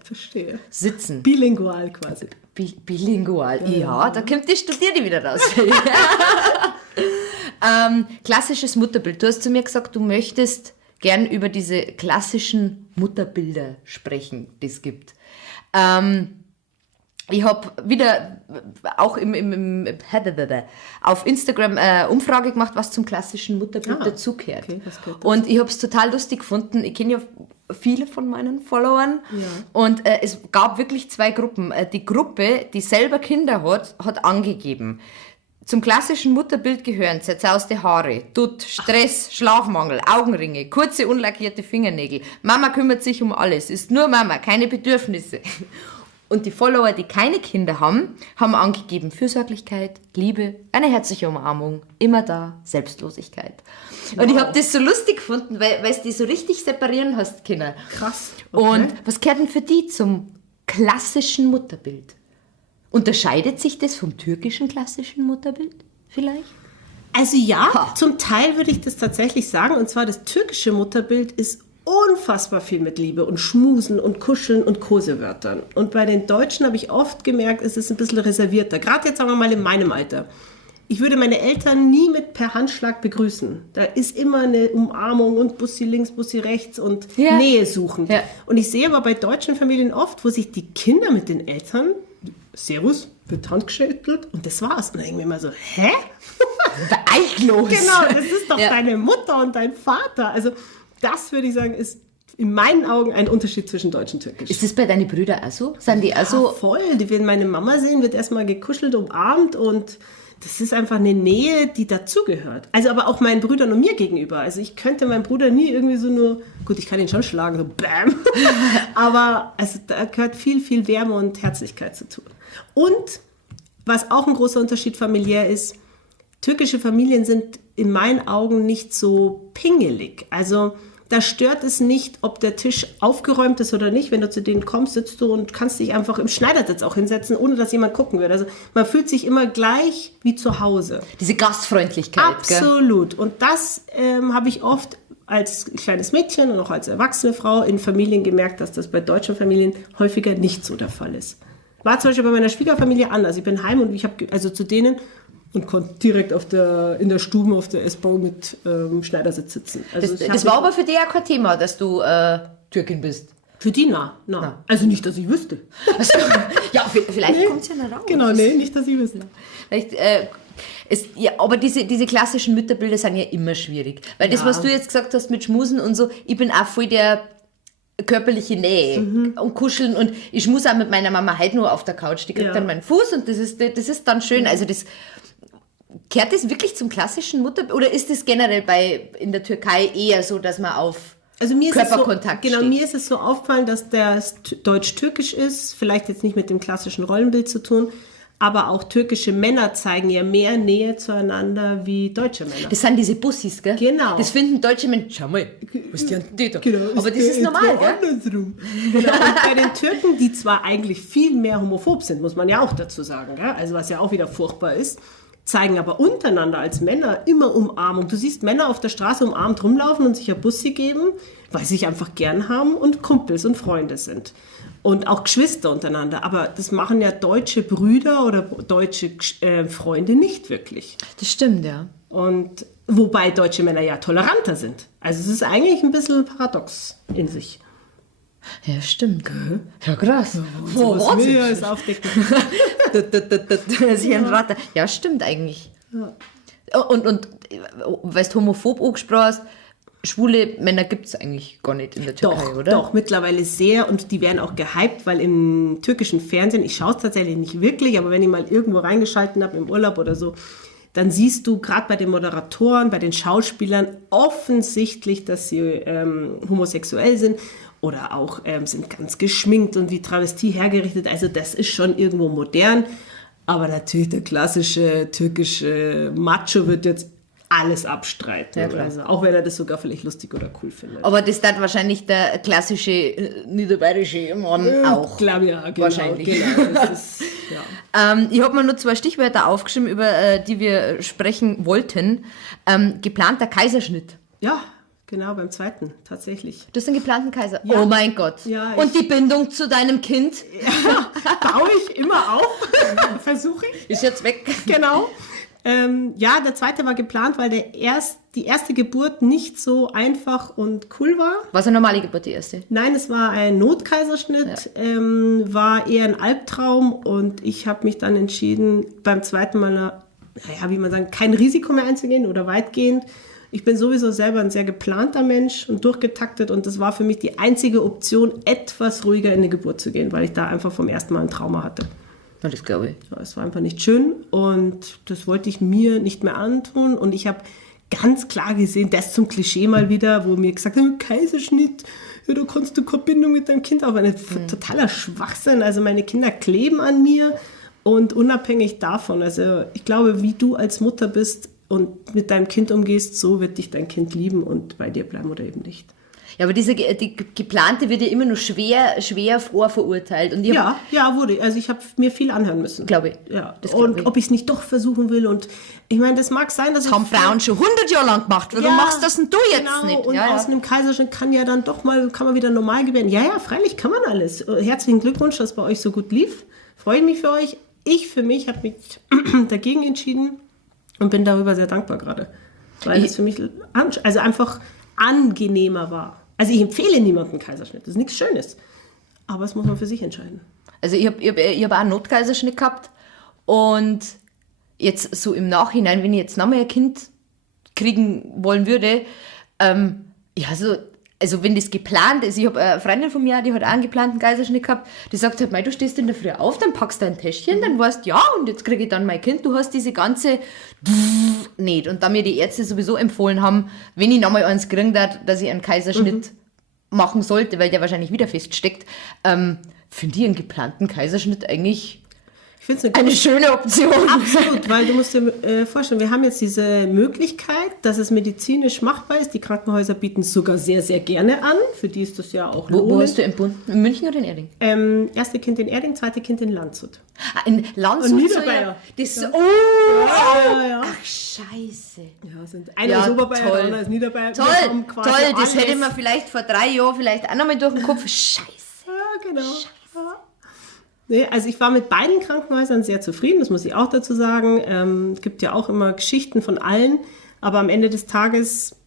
sitzen. Bilingual quasi. Bilingual, ja, da kommt die Studierte wieder raus. Klassisches Mutterbild. Du hast zu mir gesagt, du möchtest gern über diese klassischen Mutterbilder sprechen, die es gibt. Ich habe wieder auch auf Instagram Umfrage gemacht, was zum klassischen Mutterbild dazugehört. Okay, und ich habe es total lustig gefunden. Ich kenne ja viele von meinen Followern. Ja. Und es gab wirklich 2 Gruppen. Die Gruppe, die selber Kinder hat angegeben, Zum klassischen Mutterbild gehören zerzauste Haare, Dutt, Stress, Schlafmangel, Augenringe, kurze unlackierte Fingernägel. Mama kümmert sich um alles, ist nur Mama, keine Bedürfnisse. Und die Follower, die keine Kinder haben, haben angegeben Fürsorglichkeit, Liebe, eine herzliche Umarmung, immer da, Selbstlosigkeit. Wow. Und ich habe das so lustig gefunden, weil es die so richtig separieren hast, Kinder. Krass. Okay. Und was gehört denn für die zum klassischen Mutterbild? Unterscheidet sich das vom türkischen klassischen Mutterbild vielleicht? Also ja, zum Teil würde ich das tatsächlich sagen. Und zwar das türkische Mutterbild ist unfassbar viel mit Liebe und Schmusen und Kuscheln und Kosewörtern. Und bei den Deutschen habe ich oft gemerkt, es ist ein bisschen reservierter. Gerade jetzt, sagen wir mal, in meinem Alter. Ich würde meine Eltern nie mit per Handschlag begrüßen. Da ist immer eine Umarmung und Bussi links, Bussi rechts und Nähe suchen. Ja. Und ich sehe aber bei deutschen Familien oft, wo sich die Kinder mit den Eltern, Servus, wird handgeschüttelt und das war's. Und dann denke ich mir immer so, hä? Beeillos. Genau, das ist doch deine Mutter und dein Vater. Also das würde ich sagen, ist in meinen Augen ein Unterschied zwischen Deutsch und Türkisch. Ist das bei deinen Brüdern auch so? Sind die auch so? Voll. Wenn meine Mama sehen, wird erstmal gekuschelt, umarmt und das ist einfach eine Nähe, die dazugehört. Also aber auch meinen Brüdern und mir gegenüber. Also ich könnte meinen Bruder nie irgendwie so nur, gut, ich kann ihn schon schlagen, so bam. Aber also, da gehört viel, viel Wärme und Herzlichkeit zu tun. Und was auch ein großer Unterschied familiär ist, türkische Familien sind in meinen Augen nicht so pingelig. Also da stört es nicht, ob der Tisch aufgeräumt ist oder nicht. Wenn du zu denen kommst, sitzt du und kannst dich einfach im Schneidersitz auch hinsetzen, ohne dass jemand gucken würde. Also man fühlt sich immer gleich wie zu Hause. Diese Gastfreundlichkeit. Absolut. Gell? Und das habe ich oft als kleines Mädchen und auch als erwachsene Frau in Familien gemerkt, dass das bei deutschen Familien häufiger nicht so der Fall ist. War zum Beispiel bei meiner Schwiegerfamilie anders. Ich bin heim und ich habe also zu denen und konnte direkt in der Stube auf der S-Bahn mit Schneidersitz sitzen. Also das war aber für dich auch kein Thema, dass du Türkin bist? Für die na. Also nicht, dass ich wüsste. Also, ja, vielleicht kommt es ja noch raus. Genau, nee, nicht, dass ich wüsste. Vielleicht, aber diese klassischen Mütterbilder sind ja immer schwierig. Weil das, was du jetzt gesagt hast mit Schmusen und so, ich bin auch voll der körperliche Nähe und Kuscheln und ich muss auch mit meiner Mama heute nur auf der Couch, die kriegt dann meinen Fuß und das ist dann schön. Also kehrt das wirklich zum klassischen Mutterbild oder ist das generell in der Türkei eher so, dass man auf Körperkontakt steht? Genau, mir ist es so aufgefallen, dass der deutsch-türkisch ist, vielleicht jetzt nicht mit dem klassischen Rollenbild zu tun, aber auch türkische Männer zeigen ja mehr Nähe zueinander wie deutsche Männer. Das sind diese Bussis, gell? Genau. Das finden deutsche Männer, schau mal, was die da? Genau, aber das ist normal, gell? Andersrum. Genau. Und bei den Türken, die zwar eigentlich viel mehr homophob sind, muss man ja auch dazu sagen, gell? Also was ja auch wieder furchtbar ist, zeigen aber untereinander als Männer immer Umarmung. Du siehst Männer auf der Straße umarmt rumlaufen und sich ein Bussi geben, weil sie sich einfach gern haben und Kumpels und Freunde sind. Und auch Geschwister untereinander. Aber das machen ja deutsche Brüder oder deutsche Freunde nicht wirklich. Das stimmt, ja. Und wobei deutsche Männer ja toleranter sind. Also es ist eigentlich ein bisschen paradox in sich. Ja, stimmt. Ja, krass. Was will ich alles aufdecken? Ja, stimmt eigentlich. Ja. Und weil du homophob angesprochen hast, schwule Männer gibt es eigentlich gar nicht in der Türkei, oder? Doch, mittlerweile sehr und die werden auch gehypt, weil im türkischen Fernsehen, ich schaue es tatsächlich nicht wirklich, aber wenn ich mal irgendwo reingeschalten habe im Urlaub oder so, dann siehst du gerade bei den Moderatoren, bei den Schauspielern offensichtlich, dass sie homosexuell sind oder auch sind ganz geschminkt und wie Travestie hergerichtet. Also das ist schon irgendwo modern, aber natürlich der klassische türkische Macho wird jetzt alles abstreiten. Ja, also, auch wenn er das sogar vielleicht lustig oder cool findet. Aber das dann wahrscheinlich der klassische niederbayerische Mann auch. Glaube ja, genau, wahrscheinlich. Genau, das ist, ja. Ich habe mir nur 2 Stichwörter aufgeschrieben, über die wir sprechen wollten. Geplanter Kaiserschnitt. Ja, genau, beim zweiten, tatsächlich. Du hast einen geplanten Kaiser? Ja. Oh mein Gott. Ja, und die Bindung zu deinem Kind? Ja, baue ich immer auf, versuche ich. Ist jetzt weg. Genau. Der zweite war geplant, weil die erste Geburt nicht so einfach und cool war. War es eine normale Geburt, die erste? Nein, es war ein Notkaiserschnitt, war eher ein Albtraum und ich habe mich dann entschieden, beim zweiten Mal, kein Risiko mehr einzugehen oder weitgehend. Ich bin sowieso selber ein sehr geplanter Mensch und durchgetaktet und das war für mich die einzige Option, etwas ruhiger in die Geburt zu gehen, weil ich da einfach vom ersten Mal ein Trauma hatte. Ja, das glaube ich. Ja, es war einfach nicht schön und das wollte ich mir nicht mehr antun. Und ich habe ganz klar gesehen, das zum Klischee mal wieder, wo mir gesagt haben, Kaiserschnitt, ja, da kannst du keine Bindung mit deinem Kind aufbauen. Totaler Schwachsinn. Also meine Kinder kleben an mir und unabhängig davon, also ich glaube, wie du als Mutter bist und mit deinem Kind umgehst, so wird dich dein Kind lieben und bei dir bleiben oder eben nicht. Ja, aber die geplante wird ja immer nur schwer vorverurteilt. Und Ja, wurde. Also ich habe mir viel anhören müssen. Glaube ich. Ja. Das glaub und ich. ob ich es nicht doch versuchen will. Und ich meine, das mag sein, dass Das haben Frauen schon 100 Jahre lang gemacht. Warum machst das denn du jetzt nicht? Und aus einem Kaiserschnitt kann ja dann doch mal, kann man wieder normal gebären. Ja, freilich kann man alles. Herzlichen Glückwunsch, dass es bei euch so gut lief. Freue ich mich für euch. Ich für mich habe mich dagegen entschieden und bin darüber sehr dankbar gerade. Weil es für mich also einfach angenehmer war. Also ich empfehle niemandem Kaiserschnitt. Das ist nichts Schönes. Aber das muss man für sich entscheiden. Also ich hab auch einen Notkaiserschnitt gehabt und jetzt so im Nachhinein, wenn ich jetzt nochmal ein Kind kriegen wollen würde, also wenn das geplant ist, ich habe eine Freundin von mir, die hat auch einen geplanten Kaiserschnitt gehabt, die sagt halt, du stehst in der Früh auf, dann packst du ein Täschchen, dann weißt ja, und jetzt kriege ich dann mein Kind, du hast diese ganze nicht. Und da mir die Ärzte sowieso empfohlen haben, wenn ich nochmal eins kriegen darf, dass ich einen Kaiserschnitt machen sollte, weil der wahrscheinlich wieder feststeckt, finde ich einen geplanten Kaiserschnitt eigentlich Ich finde es eine schöne Option. Absolut, weil du musst dir vorstellen, wir haben jetzt diese Möglichkeit, dass es medizinisch machbar ist. Die Krankenhäuser bieten es sogar sehr, sehr gerne an. Für die ist das ja auch lohnend. Wo hast du entbunden? In München oder in Erding? Erste Kind in Erding, zweite Kind in Landshut. In Landshut? Und Niederbayern. Ja. Ach, scheiße. Ja, einer ist Oberbayern, der andere ist Niederbayern. Toll, das hätte man vielleicht vor 3 Jahren vielleicht auch noch mal durch den Kopf. Scheiße. Ja, genau. Ja. Nee, also ich war mit beiden Krankenhäusern sehr zufrieden, das muss ich auch dazu sagen. Es gibt ja auch immer Geschichten von allen, aber am Ende des Tages,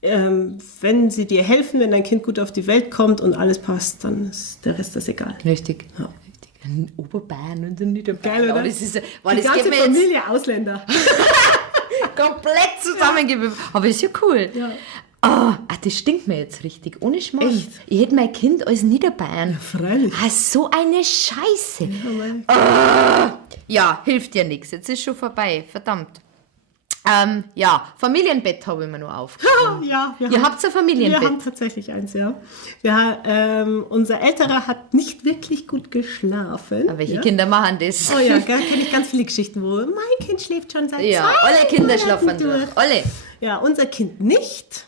wenn sie dir helfen, wenn dein Kind gut auf die Welt kommt und alles passt, dann ist der Rest das egal. Richtig. Ja. In Oberbayern und in Niederbayern. Geil, oder? Das ist, die ganze Familie Ausländer. komplett zusammengewürfelt. Aber ist ja cool. Ja. Das stinkt mir jetzt richtig. Ohne Schmarrn. Echt? Ich hätte mein Kind als Niederbayern. Ja, freilich. So eine Scheiße. Ja, hilft ja nichts. Jetzt ist schon vorbei. Verdammt. Familienbett habe ich mir noch auf. Ja, Ihr habt ein Familienbett? Wir haben tatsächlich eins, ja. Unser Älterer hat nicht wirklich gut geschlafen. Aber welche Kinder machen das? Oh ja, kenne ich ganz viele Geschichten, wo mein Kind schläft schon seit 2 alle Kinder schlafen Monaten durch. Alle. Ja, unser Kind nicht.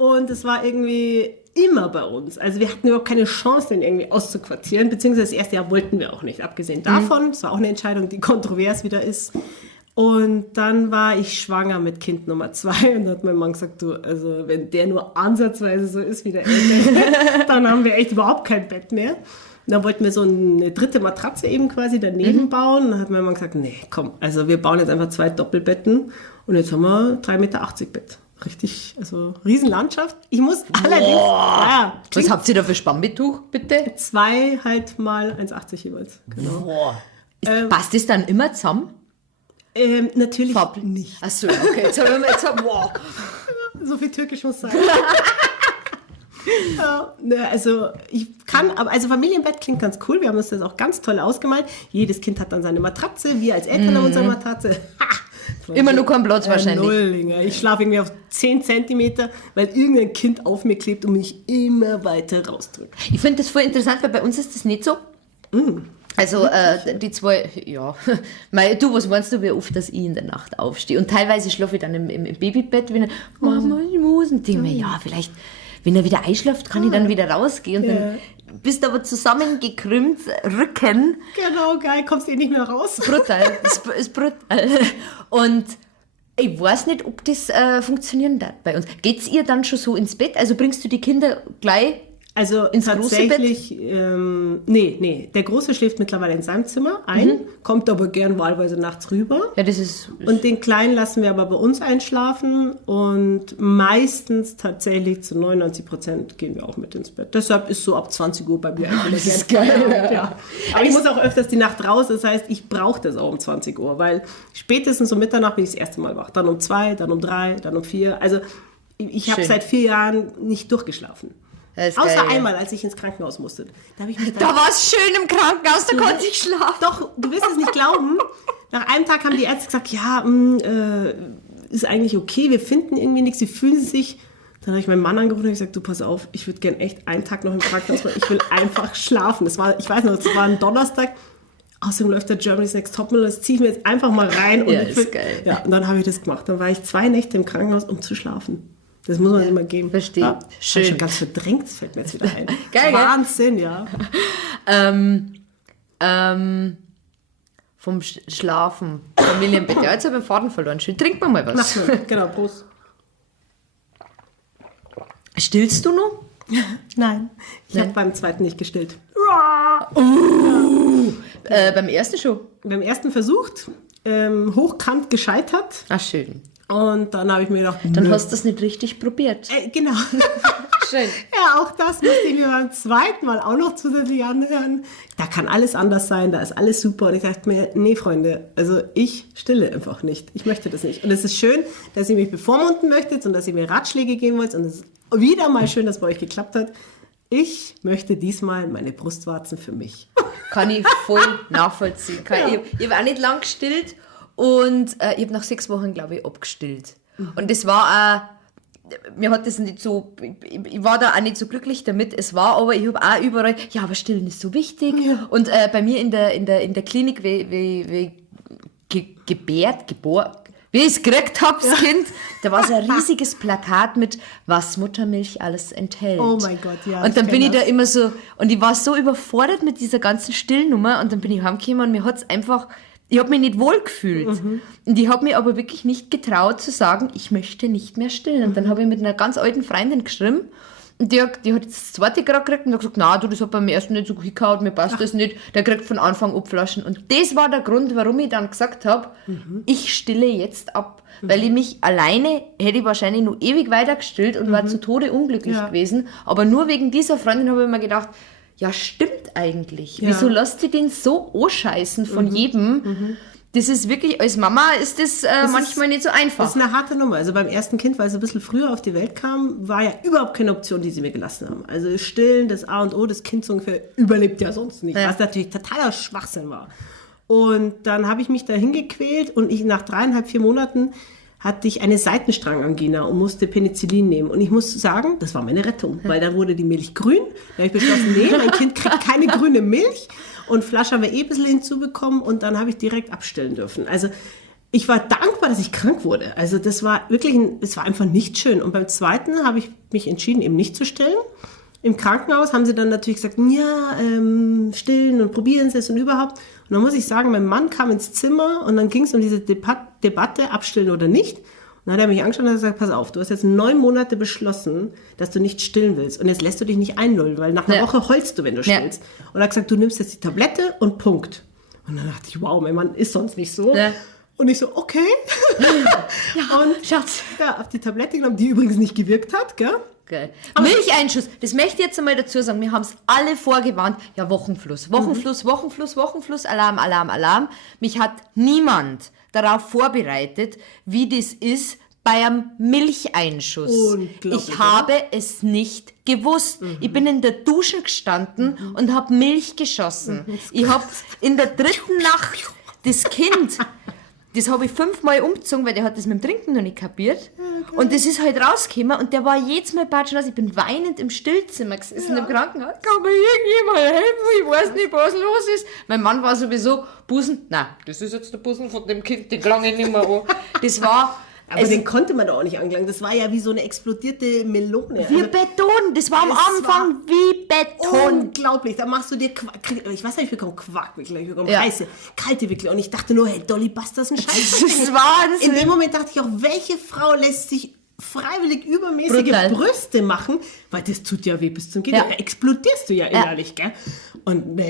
Und es war irgendwie immer bei uns. Also wir hatten überhaupt keine Chance, den irgendwie auszuquartieren. Beziehungsweise das erste Jahr wollten wir auch nicht. Abgesehen davon, das war auch eine Entscheidung, die kontrovers wieder ist. Und dann war ich schwanger mit Kind Nummer 2 und da hat mein Mann gesagt, du, also wenn der nur ansatzweise so ist wie der Ältere, dann haben wir echt überhaupt kein Bett mehr. Und dann wollten wir so eine dritte Matratze eben quasi daneben bauen. Und dann hat mein Mann gesagt, nee, komm, also wir bauen jetzt einfach 2 Doppelbetten und jetzt haben wir 3,80 Meter Bett. Richtig, also Riesenlandschaft. Ich muss allerdings, Was habt ihr da für Spannbetuch, bitte? 2 halt mal 1,80 jeweils. Genau. Passt das dann immer zusammen? Natürlich nicht. Achso, okay. Jetzt wow. So viel Türkisch muss sein. Also ich kann, aber also Familienbett klingt ganz cool. Wir haben uns das auch ganz toll ausgemalt. Jedes Kind hat dann seine Matratze, wir als Eltern haben unsere Matratze. Immer nur kein Platz wahrscheinlich. Nullinger. Ich schlafe irgendwie auf 10 Zentimeter, weil irgendein Kind auf mir klebt und mich immer weiter rausdrückt. Ich finde das voll interessant, weil bei uns ist das nicht so. Also die 2, ja. Du, was meinst du, wie oft, dass ich in der Nacht aufstehe? Und teilweise schlafe ich dann im Babybett, wenn Mama, ich muss. Und denke mir, ja, vielleicht, wenn er wieder einschläft, kann ich dann wieder rausgehen. Und dann bist du aber zusammengekrümmt, Rücken. Genau, geil, kommst eh nicht mehr raus. Brutal, ist brutal. Und ich weiß nicht, ob das funktionieren darf bei uns. Geht's ihr dann schon so ins Bett? Also bringst du die Kinder gleich Also ins tatsächlich, nee, der Große schläft mittlerweile in seinem Zimmer ein, kommt aber gern wahlweise nachts rüber. Ja, das ist... Und den Kleinen lassen wir aber bei uns einschlafen und meistens tatsächlich zu 99% gehen wir auch mit ins Bett. Deshalb ist so ab 20 Uhr bei mir eigentlich das ist geil. Ja. Aber ich muss auch öfters die Nacht raus, das heißt, ich brauche das auch um 20 Uhr, weil spätestens um Mitternacht bin ich das erste Mal wach. Dann um 2, dann um 3, dann um 4. Also ich habe seit 4 Jahren nicht durchgeschlafen. Das ist Außer geil, einmal, als ich ins Krankenhaus musste. Da habe ich mich Da war es schön im Krankenhaus, da konnte ich schlafen. Doch, du wirst es nicht glauben. Nach einem Tag haben die Ärzte gesagt, ja, ist eigentlich okay, wir finden irgendwie nichts, sie fühlen sich. Dann habe ich meinen Mann angerufen und gesagt, du pass auf, ich würde gern echt einen Tag noch im Krankenhaus, weil ich will einfach schlafen. Ich weiß noch, es war ein Donnerstag. Außerdem läuft der Germany's Next Topmodel, das ziehe ich mir jetzt einfach mal rein. Und Ja, ist geil. Ja, und dann habe ich das gemacht. Dann war ich 2 Nächte im Krankenhaus, um zu schlafen. Das muss man immer geben. Verstehe. Ja, Schön. schon ganz verdrängt, das fällt mir jetzt wieder ein. Geil, Wahnsinn, ja. Vom Schlafen, Familienbett. Ja, jetzt habe ich den Faden verloren. Schön, trink mal was. Genau, Prost. Stillst du noch? Nein, ich habe beim zweiten nicht gestillt. Beim ersten schon. Beim ersten versucht, hochkant gescheitert. Ach, schön. Und dann habe ich mir gedacht, Dann hast du das nicht richtig probiert. genau. Schön. Ja, auch das musste ich mir beim zweiten Mal auch noch zusätzlich anhören. Da kann alles anders sein, da ist alles super. Und ich dachte mir, nee, Freunde, also ich stille einfach nicht. Ich möchte das nicht. Und es ist schön, dass ihr mich bevormunden möchtet und dass ihr mir Ratschläge geben wollt. Und es ist wieder mal schön, dass es bei euch geklappt hat. Ich möchte diesmal meine Brustwarzen für mich. Kann ich voll nachvollziehen. Ich habe auch nicht lang gestillt und ich habe nach 6 Wochen, glaube ich, abgestillt. Und das war auch, mir hat das nicht so, ich war da auch nicht so glücklich damit. Es war aber, ich habe auch überall, ja, aber Stillen ist so wichtig. Ja. Und bei mir in der Klinik, wie wie ich es gekriegt habe, das Kind, da war so ein riesiges Plakat mit, was Muttermilch alles enthält. Oh mein Gott, ja. Und dann bin ich da immer so, und ich war so überfordert mit dieser ganzen Stillnummer und dann bin ich heimgekommen und mir hat es einfach, ich habe mich nicht wohl gefühlt. Und ich habe mich aber wirklich nicht getraut zu sagen, ich möchte nicht mehr stillen. Und dann habe ich mit einer ganz alten Freundin geschrieben und die hat jetzt das zweite gerade gekriegt und hat gesagt, na du, das hat beim ersten nicht so hingehauen, mir passt das nicht. Der kriegt von Anfang an Flaschen. Und das war der Grund, warum ich dann gesagt habe, ich stille jetzt ab. Weil ich mich alleine, hätte ich wahrscheinlich noch ewig weiter gestillt und war zu Tode unglücklich gewesen. Aber nur wegen dieser Freundin habe ich mir gedacht, ja stimmt eigentlich. Ja. Wieso lässt du den so anscheißen von jedem? Das ist wirklich, als Mama ist das manchmal nicht so einfach. Das ist eine harte Nummer. Also beim ersten Kind, weil es ein bisschen früher auf die Welt kam, war ja überhaupt keine Option, die sie mir gelassen haben. Also Stillen, das A und O, das Kind so ungefähr überlebt ja sonst nicht. Ja. Was natürlich totaler Schwachsinn war. Und dann habe ich mich da hingequält und nach 3,5, 4 Monaten hatte ich eine Seitenstrangangina und musste Penicillin nehmen. Und ich muss sagen, das war meine Rettung, weil da wurde die Milch grün. Da habe ich beschlossen, nee, mein Kind kriegt keine grüne Milch. Und Flasche haben wir ein bisschen hinzubekommen und dann habe ich direkt abstillen dürfen. Also ich war dankbar, dass ich krank wurde. Also das war wirklich, es war einfach nicht schön. Und beim zweiten habe ich mich entschieden, eben nicht zu stillen. Im Krankenhaus haben sie dann natürlich gesagt, ja, stillen und probieren Sie es und überhaupt. Und dann muss ich sagen, mein Mann kam ins Zimmer und dann ging es um diese Debatte, abstillen oder nicht. Und dann hat er mich angeschaut und hat gesagt, pass auf, du hast jetzt 9 Monate beschlossen, dass du nicht stillen willst. Und jetzt lässt du dich nicht einlullen, weil nach einer Woche heulst du, wenn du stillst. Und er hat gesagt, du nimmst jetzt die Tablette und Punkt. Und dann dachte ich, wow, mein Mann ist sonst nicht so. Ja. Und ich so, okay. Und Schatz. Ja, auf die Tablette genommen, die übrigens nicht gewirkt hat, gell? Geil. Milcheinschuss, das möchte ich jetzt einmal dazu sagen, wir haben es alle vorgewarnt, ja Wochenfluss, Alarm, Alarm, Alarm. Mich hat niemand darauf vorbereitet, wie das ist bei einem Milcheinschuss. Unglaublich, Ich habe es nicht gewusst. Ich bin in der Dusche gestanden und habe Milch geschossen. Ich habe in der 3. Nacht das Kind... Das habe ich 5-mal umgezogen, weil der hat das mit dem Trinken noch nicht kapiert. Okay. Und das ist halt rausgekommen und der war jedes Mal batschen aus. Ich bin weinend im Stillzimmer gesessen im Krankenhaus. Kann mir irgendjemand helfen? Ich weiß nicht, was los ist. Mein Mann war sowieso Busen. Nein, das ist jetzt der Busen von dem Kind, den klang ich nicht mehr an. Das war... Aber den konnte man doch auch nicht angelangen. Das war ja wie so eine explodierte Melone. Wie Beton. Das war am Anfang wie Beton. Unglaublich. Da machst du dir ich weiß nicht, ich bekomme Quarkwickel, ich bekomme heiße, kalte Wickel. Und ich dachte nur, hey, Dolly, passt das ein Scheiß? Das ist Wahnsinn. In dem Moment dachte ich auch, welche Frau lässt sich freiwillig übermäßige Brüste machen? Weil das tut ja weh bis zum Kind. Da explodierst du ja innerlich, gell? Und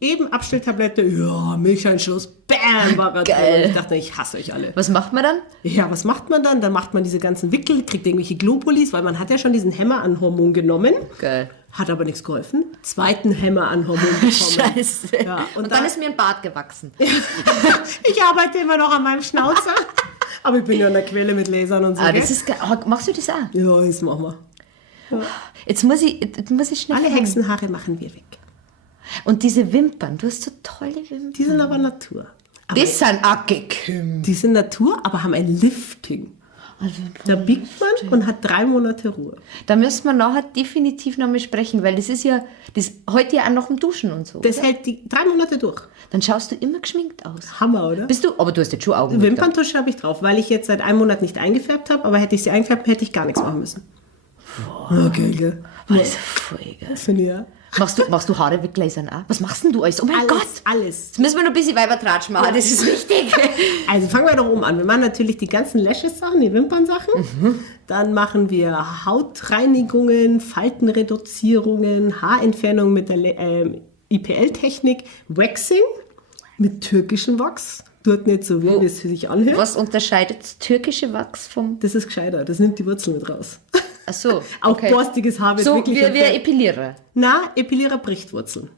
eben Abstilltablette, ja, Milcheinschuss, bam, war er drin. Und ich dachte, ich hasse euch alle. Was macht man dann? Ja, was macht man dann? Dann macht man diese ganzen Wickel, kriegt irgendwelche Globulis, weil man hat ja schon diesen Hämmer an Hormon genommen. Geil. Hat aber nichts geholfen. Zweiten Hämmer an Hormon bekommen. Scheiße. Ja, und dann ist mir ein Bart gewachsen. Ich arbeite immer noch an meinem Schnauzer. Aber ich bin ja in der Quelle mit Lasern und so. Das ist geil. Machst du das auch? Ja, das machen wir. Jetzt muss ich schnell Alle fragen. Hexenhaare machen wir weg. Und diese Wimpern, du hast so tolle Wimpern. Die sind aber Natur. Aber Das sind auch gekümmt. die sind Natur, aber haben ein Lifting. Da biegt man und hat 3 Monate Ruhe. Da müssen wir nachher definitiv noch mal sprechen, weil das ist ja, das heute ja auch noch im Duschen und so. Das hält die 3 Monate durch. Dann schaust du immer geschminkt aus. Hammer, oder? Aber du hast jetzt schon Augen. Wimperntusche habe ich drauf, weil ich jetzt seit einem Monat nicht eingefärbt habe, aber hätte ich sie eingefärbt, hätte ich gar nichts machen müssen. Okay, gell? Also voll, gell? Finde ich, ja. Machst du Haare weglasern auch? Was machst denn du alles? Oh mein Gott! Alles. Jetzt müssen wir noch ein bisschen Weibertratsch machen, das ist wichtig. Also fangen wir doch oben an. Wir machen natürlich die ganzen Lashes-Sachen, die Wimpernsachen. Dann machen wir Hautreinigungen, Faltenreduzierungen, Haarentfernung mit der IPL-Technik, Waxing mit türkischem Wachs. Tut nicht so weh, wie es für sich anhört. Was unterscheidet das türkische Wachs vom... Das ist gescheiter, das nimmt die Wurzeln mit raus. Ach so, Auch okay. borstiges Haar wird So, wirklich... wir entfernt. Epilierer. Na, Epilierer bricht Wurzeln.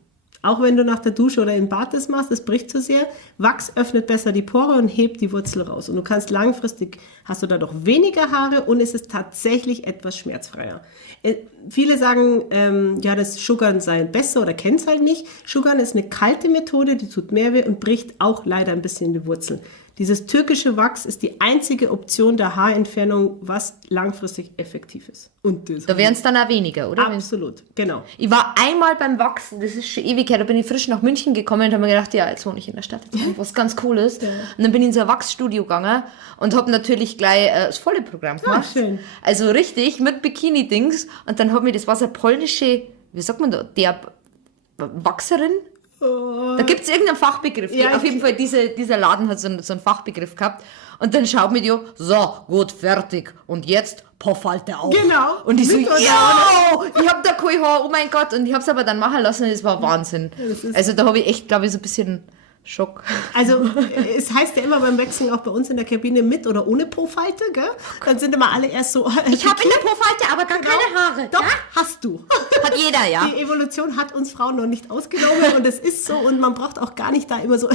Auch wenn du nach der Dusche oder im Bad das machst, das bricht zu sehr. Wachs öffnet besser die Pore und hebt die Wurzel raus. Und du kannst langfristig, hast du da doch weniger Haare und es ist tatsächlich etwas schmerzfreier. Viele sagen, ja, das Sugern sei besser oder kennen es halt nicht. Sugern ist eine kalte Methode, die tut mehr weh und bricht auch leider ein bisschen die Wurzeln. Dieses türkische Wachs ist die einzige Option der Haarentfernung, was langfristig effektiv ist. Und das Da wären es dann auch weniger, oder? absolut, genau. Ich war einmal beim Wachsen, das ist schon ewig her, da bin ich frisch nach München gekommen und habe mir gedacht, ja, jetzt wohne ich in der Stadt, jetzt mache ich was ganz Cooles. Ja. Und dann bin ich in so ein Wachsstudio gegangen und habe natürlich gleich das volle Programm gemacht. schön. Also richtig, mit Bikini-Dings. Und dann hat mir, das war so eine polnische, wie sagt man da, der Wachserin. Da gibt es irgendeinen Fachbegriff. Ja, Auf jeden Fall, dieser Laden hat so einen Fachbegriff gehabt. Und dann schaut mir die, so, gut, fertig. Und jetzt Poffalte auf. Genau. Und ich so, Mit oder ja, ich hab da kein Haar, oh mein Gott. Und ich hab's aber dann machen lassen und es war Wahnsinn. Also da habe ich echt, glaube ich, so ein bisschen Schock. Also es heißt ja immer beim Waxing auch bei uns in der Kabine mit oder ohne Po-Falte, gell? Dann sind immer alle erst so... Ich habe in der Po-Falte aber gar keine Haare. Doch, hast du. Hat jeder, ja. Die Evolution hat uns Frauen noch nicht ausgenommen und es ist so und man braucht auch gar nicht da immer so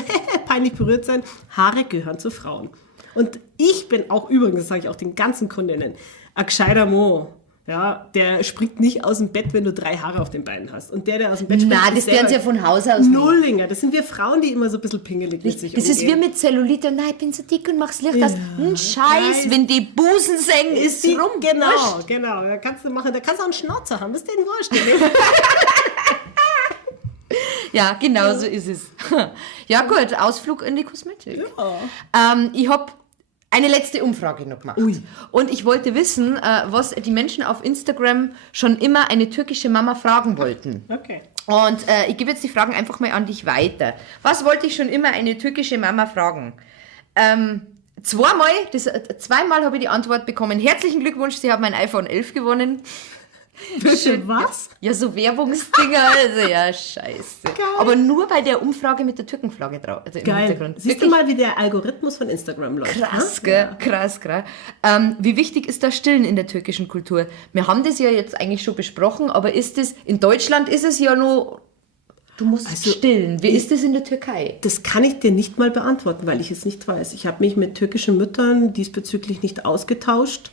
peinlich berührt sein. Haare gehören zu Frauen. Und ich bin auch übrigens, das sage ich auch den ganzen Kundinnen, ein gescheiter Mo. Ja, der springt nicht aus dem Bett, wenn du 3 Haare auf den Beinen hast. Und der aus dem Bett springt, Nein, das werden sie ja von Haus aus nicht. Nullinger. Das sind wir Frauen, die immer so ein bisschen pingelig mit sich Das ist wie umgehen. mit Zellulite. Nein, ich bin so dick und mach's Licht aus. Scheiß, Nein. wenn die Busen senken, ist die, rum. Genau, genau. Da kannst du machen. Da kannst du auch einen Schnauzer haben. Das ist denen wurscht. Ja, genau so ist es. Ja gut, Ausflug in die Kosmetik. Ja. Ich habe eine letzte Umfrage noch gemacht. Ui. Und ich wollte wissen, was die Menschen auf Instagram schon immer eine türkische Mama fragen wollten. Okay. Und ich gebe jetzt die Fragen einfach mal an dich weiter. Was wollte ich schon immer eine türkische Mama fragen? Zweimal habe ich die Antwort bekommen. Herzlichen Glückwunsch, Sie haben ein iPhone 11 gewonnen. Bitte was? Ja, so Werbungsdinger, also ja, scheiße. Geil. Aber nur bei der Umfrage mit der Türkenflagge drauf, also im Geil. Hintergrund. Siehst du mal, wie der Algorithmus von Instagram läuft. Krass, ne? gell? Krass. Wie wichtig ist das Stillen in der türkischen Kultur? Wir haben das ja jetzt eigentlich schon besprochen, aber ist es, in Deutschland ist es ja nur, du musst stillen. Wie ist es in der Türkei? Das kann ich dir nicht mal beantworten, weil ich es nicht weiß. Ich habe mich mit türkischen Müttern diesbezüglich nicht ausgetauscht.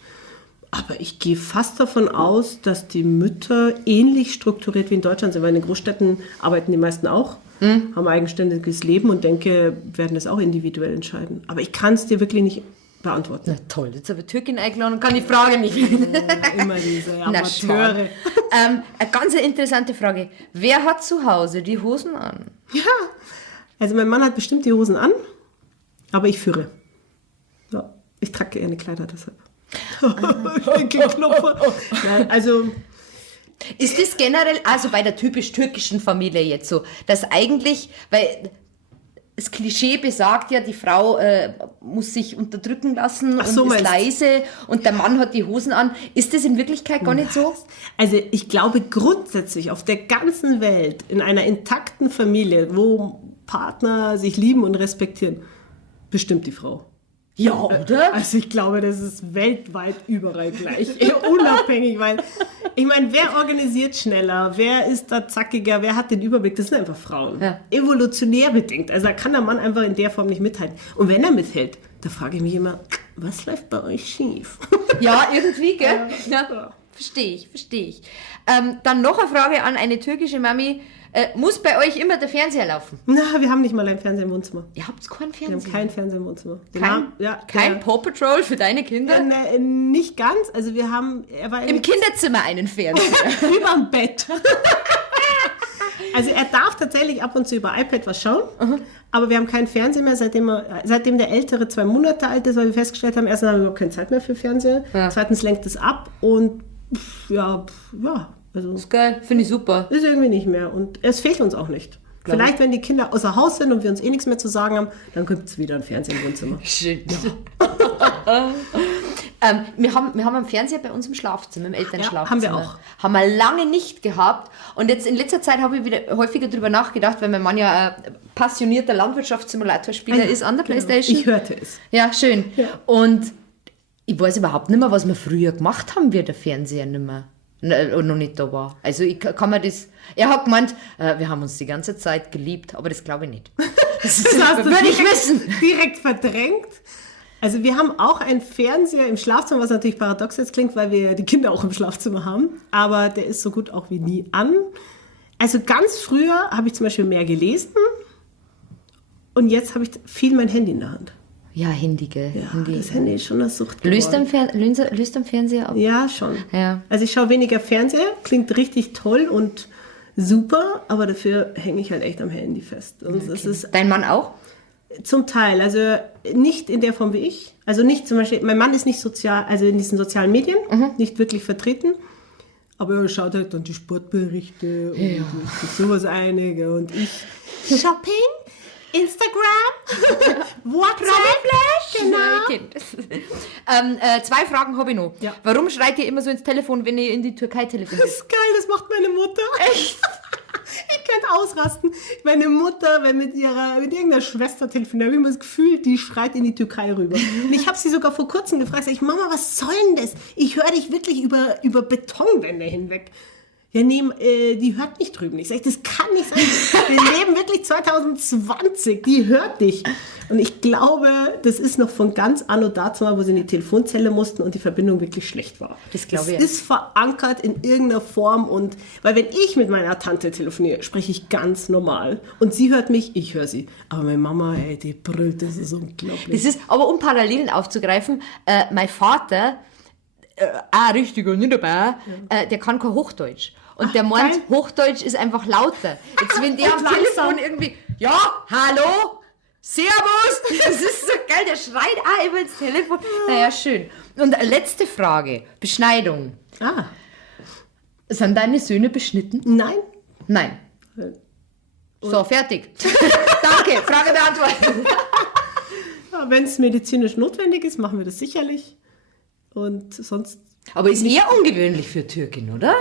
Aber ich gehe fast davon aus, dass die Mütter ähnlich strukturiert wie in Deutschland sind, weil in den Großstädten arbeiten die meisten auch, haben eigenständiges Leben und denke, werden das auch individuell entscheiden. Aber ich kann es dir wirklich nicht beantworten. Na toll, jetzt habe ich Türkin eingeladen und kann die Frage nicht. Immer diese Na, Amateure. schmarrn. Eine ganz interessante Frage. Wer hat zu Hause die Hosen an? Ja, also mein Mann hat bestimmt die Hosen an, aber ich führe. Ja, ich trage gerne Kleider deshalb. Schenkelklopfer. Ja, also Ist das generell, also bei der typisch türkischen Familie jetzt so, dass eigentlich, weil das Klischee besagt ja, die Frau muss sich unterdrücken lassen Ach so, und ist meinst du? leise und der Mann hat die Hosen an. Ist das in Wirklichkeit gar nicht so? Also ich glaube grundsätzlich auf der ganzen Welt, in einer intakten Familie, wo Partner sich lieben und respektieren, bestimmt die Frau. Ja, oder? Also ich glaube, das ist weltweit überall gleich, unabhängig, weil ich meine, wer organisiert schneller, wer ist da zackiger, wer hat den Überblick, das sind einfach Frauen. Ja. Evolutionär bedingt, also da kann der Mann einfach in der Form nicht mithalten. Und wenn er mithält, da frage ich mich immer, was läuft bei euch schief? Ja, irgendwie, gell? Ja. verstehe ich. Dann noch eine Frage an eine türkische Mami. Muss bei euch immer der Fernseher laufen? Na, wir haben nicht mal einen Fernseher im Wohnzimmer. Ihr habt keinen Wir Fernseher? haben keinen Fernseher im Wohnzimmer. Kein Paw Patrol für deine Kinder? Nicht ganz. Also wir haben... Er war Im Kinderzimmer einen Fernseher. überm Bett. Also er darf tatsächlich ab und zu über iPad was schauen, aber wir haben keinen Fernseher mehr, seitdem der Ältere 2 Monate alt ist, weil wir festgestellt haben, erstens haben wir überhaupt keine Zeit mehr für Fernseher, zweitens lenkt es ab und also Das ist geil, finde ich super. ist irgendwie nicht mehr und es fehlt uns auch nicht. Vielleicht, wenn die Kinder außer Haus sind und wir uns eh nichts mehr zu sagen haben, dann gibt es wieder ein Fernseher im Wohnzimmer. Schön. Wir haben einen Fernseher bei uns im Schlafzimmer, im Elternschlafzimmer. Ja, haben wir auch. Haben wir lange nicht gehabt. Und jetzt in letzter Zeit habe ich wieder häufiger darüber nachgedacht, weil mein Mann ja ein passionierter Landwirtschaftssimulatorspieler ist an der Playstation. Ich hörte es. Ja, schön. Ja. Und ich weiß überhaupt nicht mehr, was wir früher gemacht haben, wie der Fernseher nicht mehr. Noch nicht da war. Also ich kann mir das... Er hat gemeint, wir haben uns die ganze Zeit geliebt, aber das glaube ich nicht. Das hast du würde ich wissen. direkt verdrängt. Also wir haben auch einen Fernseher im Schlafzimmer, was natürlich paradox jetzt klingt, weil wir die Kinder auch im Schlafzimmer haben. Aber der ist so gut auch wie nie an. Also ganz früher habe ich zum Beispiel mehr gelesen und jetzt habe ich viel mein Handy in der Hand. Ja, Handy, gell? Ja, Handy. das Handy ist schon eine Sucht Löst am geworden. Fernseher ab? Ja, schon. Ja. Also ich schaue weniger Fernseher, klingt richtig toll und super, aber dafür hänge ich halt echt am Handy fest. Und es ist Dein Mann auch? zum Teil, also nicht in der Form wie ich. Also nicht zum Beispiel, mein Mann ist nicht sozial, also in diesen sozialen Medien, nicht wirklich vertreten. Aber er schaut halt dann die Sportberichte und sowas einige und ich Shopping, Instagram, WhatsApp, Genau. 2 Fragen habe ich noch. Ja. Warum schreit ihr immer so ins Telefon, wenn ihr in die Türkei telefoniert? Das ist geil, das macht meine Mutter. Echt? Ich könnte ausrasten. Meine Mutter, wenn mit irgendeiner Schwester telefoniert, habe ich immer das Gefühl, die schreit in die Türkei rüber. Und ich habe sie sogar vor kurzem gefragt, sag ich, Mama, was soll denn das? Ich höre dich wirklich über Betonwände hinweg. Ja, nee, die hört mich drüben. Ich sage, das kann nicht sein. Wir leben wirklich 2020. Die hört dich. Und ich glaube, das ist noch von ganz anno dazu, wo sie in die Telefonzelle mussten und die Verbindung wirklich schlecht war. Das glaube ich. Das ist verankert in irgendeiner Form. Und weil wenn ich mit meiner Tante telefoniere, spreche ich ganz normal. Und sie hört mich, ich höre sie. Aber meine Mama, ey, die brüllt, das ist unglaublich. Das ist, aber um Parallelen aufzugreifen, mein Vater, richtiger Niederbayer, der kann kein Hochdeutsch. Und der meint, geil. Hochdeutsch ist einfach lauter. Jetzt, wenn der am langsam. Telefon irgendwie, ja, hallo, servus, das ist so geil, der schreit auch immer ins Telefon. Naja, schön. Und letzte Frage, Beschneidung. Sind deine Söhne beschnitten? Nein. Nein. So, fertig. Danke, Frage beantwortet. Ja, wenn es medizinisch notwendig ist, machen wir das sicherlich. Und sonst Aber ist eher ungewöhnlich für Türkin, oder?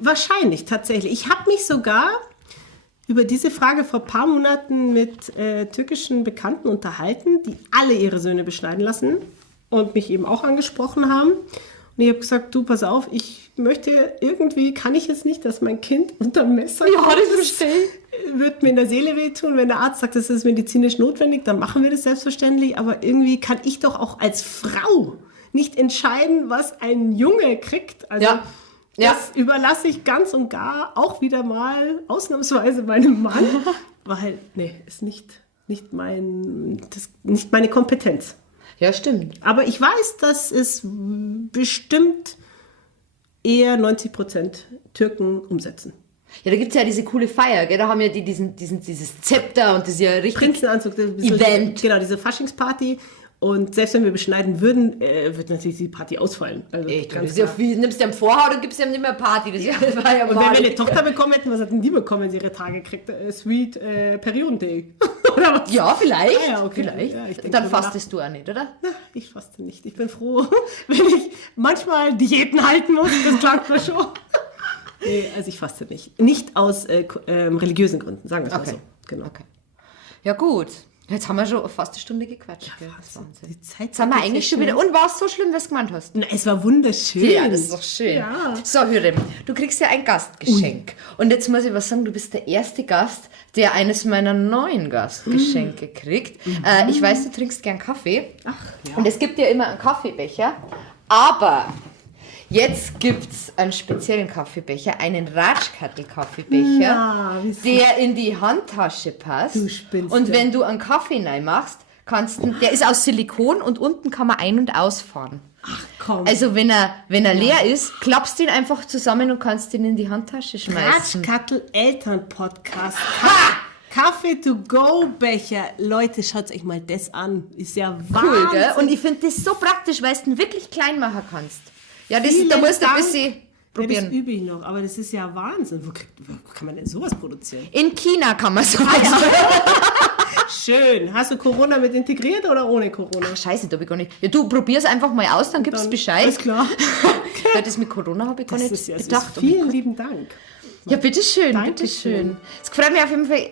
wahrscheinlich tatsächlich. Ich habe mich sogar über diese Frage vor ein paar Monaten mit türkischen Bekannten unterhalten, die alle ihre Söhne beschneiden lassen und mich eben auch angesprochen haben. Und ich habe gesagt, du, pass auf, ich möchte irgendwie, kann ich es nicht, dass mein Kind unter Messer wird mir in der Seele wehtun. Wenn der Arzt sagt, das ist medizinisch notwendig, dann machen wir das selbstverständlich. Aber irgendwie kann ich doch auch als Frau nicht entscheiden, was ein Junge kriegt. Also das überlasse ich ganz und gar auch wieder mal ausnahmsweise meinem Mann, weil, ist nicht meine Kompetenz. Ja, stimmt. Aber ich weiß, dass es bestimmt eher 90% Türken umsetzen. Ja, da gibt es ja diese coole Feier, gell? Da haben ja die dieses Zepter und das ist ja richtig Prinzenanzug, Event. Genau, diese Faschingsparty. Und selbst wenn wir beschneiden würden, wird natürlich die Party ausfallen. Also Echt, ganz das ist ja klar. viel, nimmst du am Vorhaut und gibst ihm nicht mehr Party. Das war ja Und wenn wir eine Tochter bekommen hätten, was hätten die bekommen, wenn sie ihre Tage kriegt? Sweet Periodentee. Oder was? Ja, vielleicht. Ja, okay. Vielleicht. Ja, ich denke Dann drüber fastest du auch nicht, oder? Na, ich faste nicht. Ich bin froh, wenn ich manchmal Diäten halten muss. Das klappt mir schon. Nee, also ich faste nicht. Nicht aus religiösen Gründen, sagen wir es mal so. Genau. Okay. Ja, gut. Jetzt haben wir schon fast eine Stunde gequatscht. Gell? Das ist Wahnsinn. Die Zeit Jetzt haben wir eigentlich schon wieder. Und war es so schlimm, was du gemeint hast? Na, es war wunderschön. Ja, das ist doch schön. Ja. So, Hürrem, du kriegst ja ein Gastgeschenk. Und jetzt muss ich was sagen, du bist der erste Gast, der eines meiner neuen Gastgeschenke kriegt. Ich weiß, du trinkst gern Kaffee. Ach, ja. Und es gibt ja immer einen Kaffeebecher. Aber Jetzt gibt's einen speziellen Kaffeebecher, einen Ratschkattel-Kaffeebecher, der in die Handtasche passt. Du spinnst. Und wenn du einen Kaffee reinmachst, der ist aus Silikon und unten kann man ein- und ausfahren. Ach komm. Also wenn er leer ist, klappst du ihn einfach zusammen und kannst ihn in die Handtasche schmeißen. Ratschkattel Elternpodcast. Kaffee-to-go-Becher. Leute, schaut euch mal das an. Ist ja Wahnsinn. Cool, gell? Und ich finde das so praktisch, weil du ihn wirklich klein machen kannst. Ja, da musst du ein bisschen probieren. Ja, das übe ich noch, aber das ist ja Wahnsinn. Wo kann man denn sowas produzieren? In China kann man sowas. Schön. Hast du Corona mit integriert oder ohne Corona? Ach, scheiße, da habe ich gar nicht. Ja, du probier's einfach mal aus, dann gibst du Bescheid. Alles klar. Ja, das mit Corona habe ich gar nicht bedacht. Vielen lieben Dank. Ja, bitteschön, Dankeschön. bitteschön. Es freut mich auf jeden Fall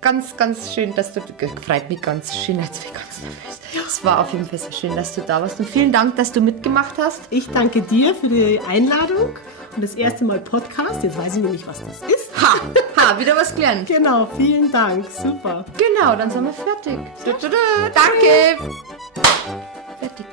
ganz, ganz schön, dass du... Freut mich ganz schön, jetzt bin ich ganz nervös. Es war auf jeden Fall so schön, dass du da warst. Und vielen Dank, dass du mitgemacht hast. Ich danke dir für die Einladung und das erste Mal Podcast. Jetzt weiß ich nämlich, was das ist. Ha, wieder was gelernt. Genau, vielen Dank. Super. Genau, dann sind wir fertig. Danke. Fertig.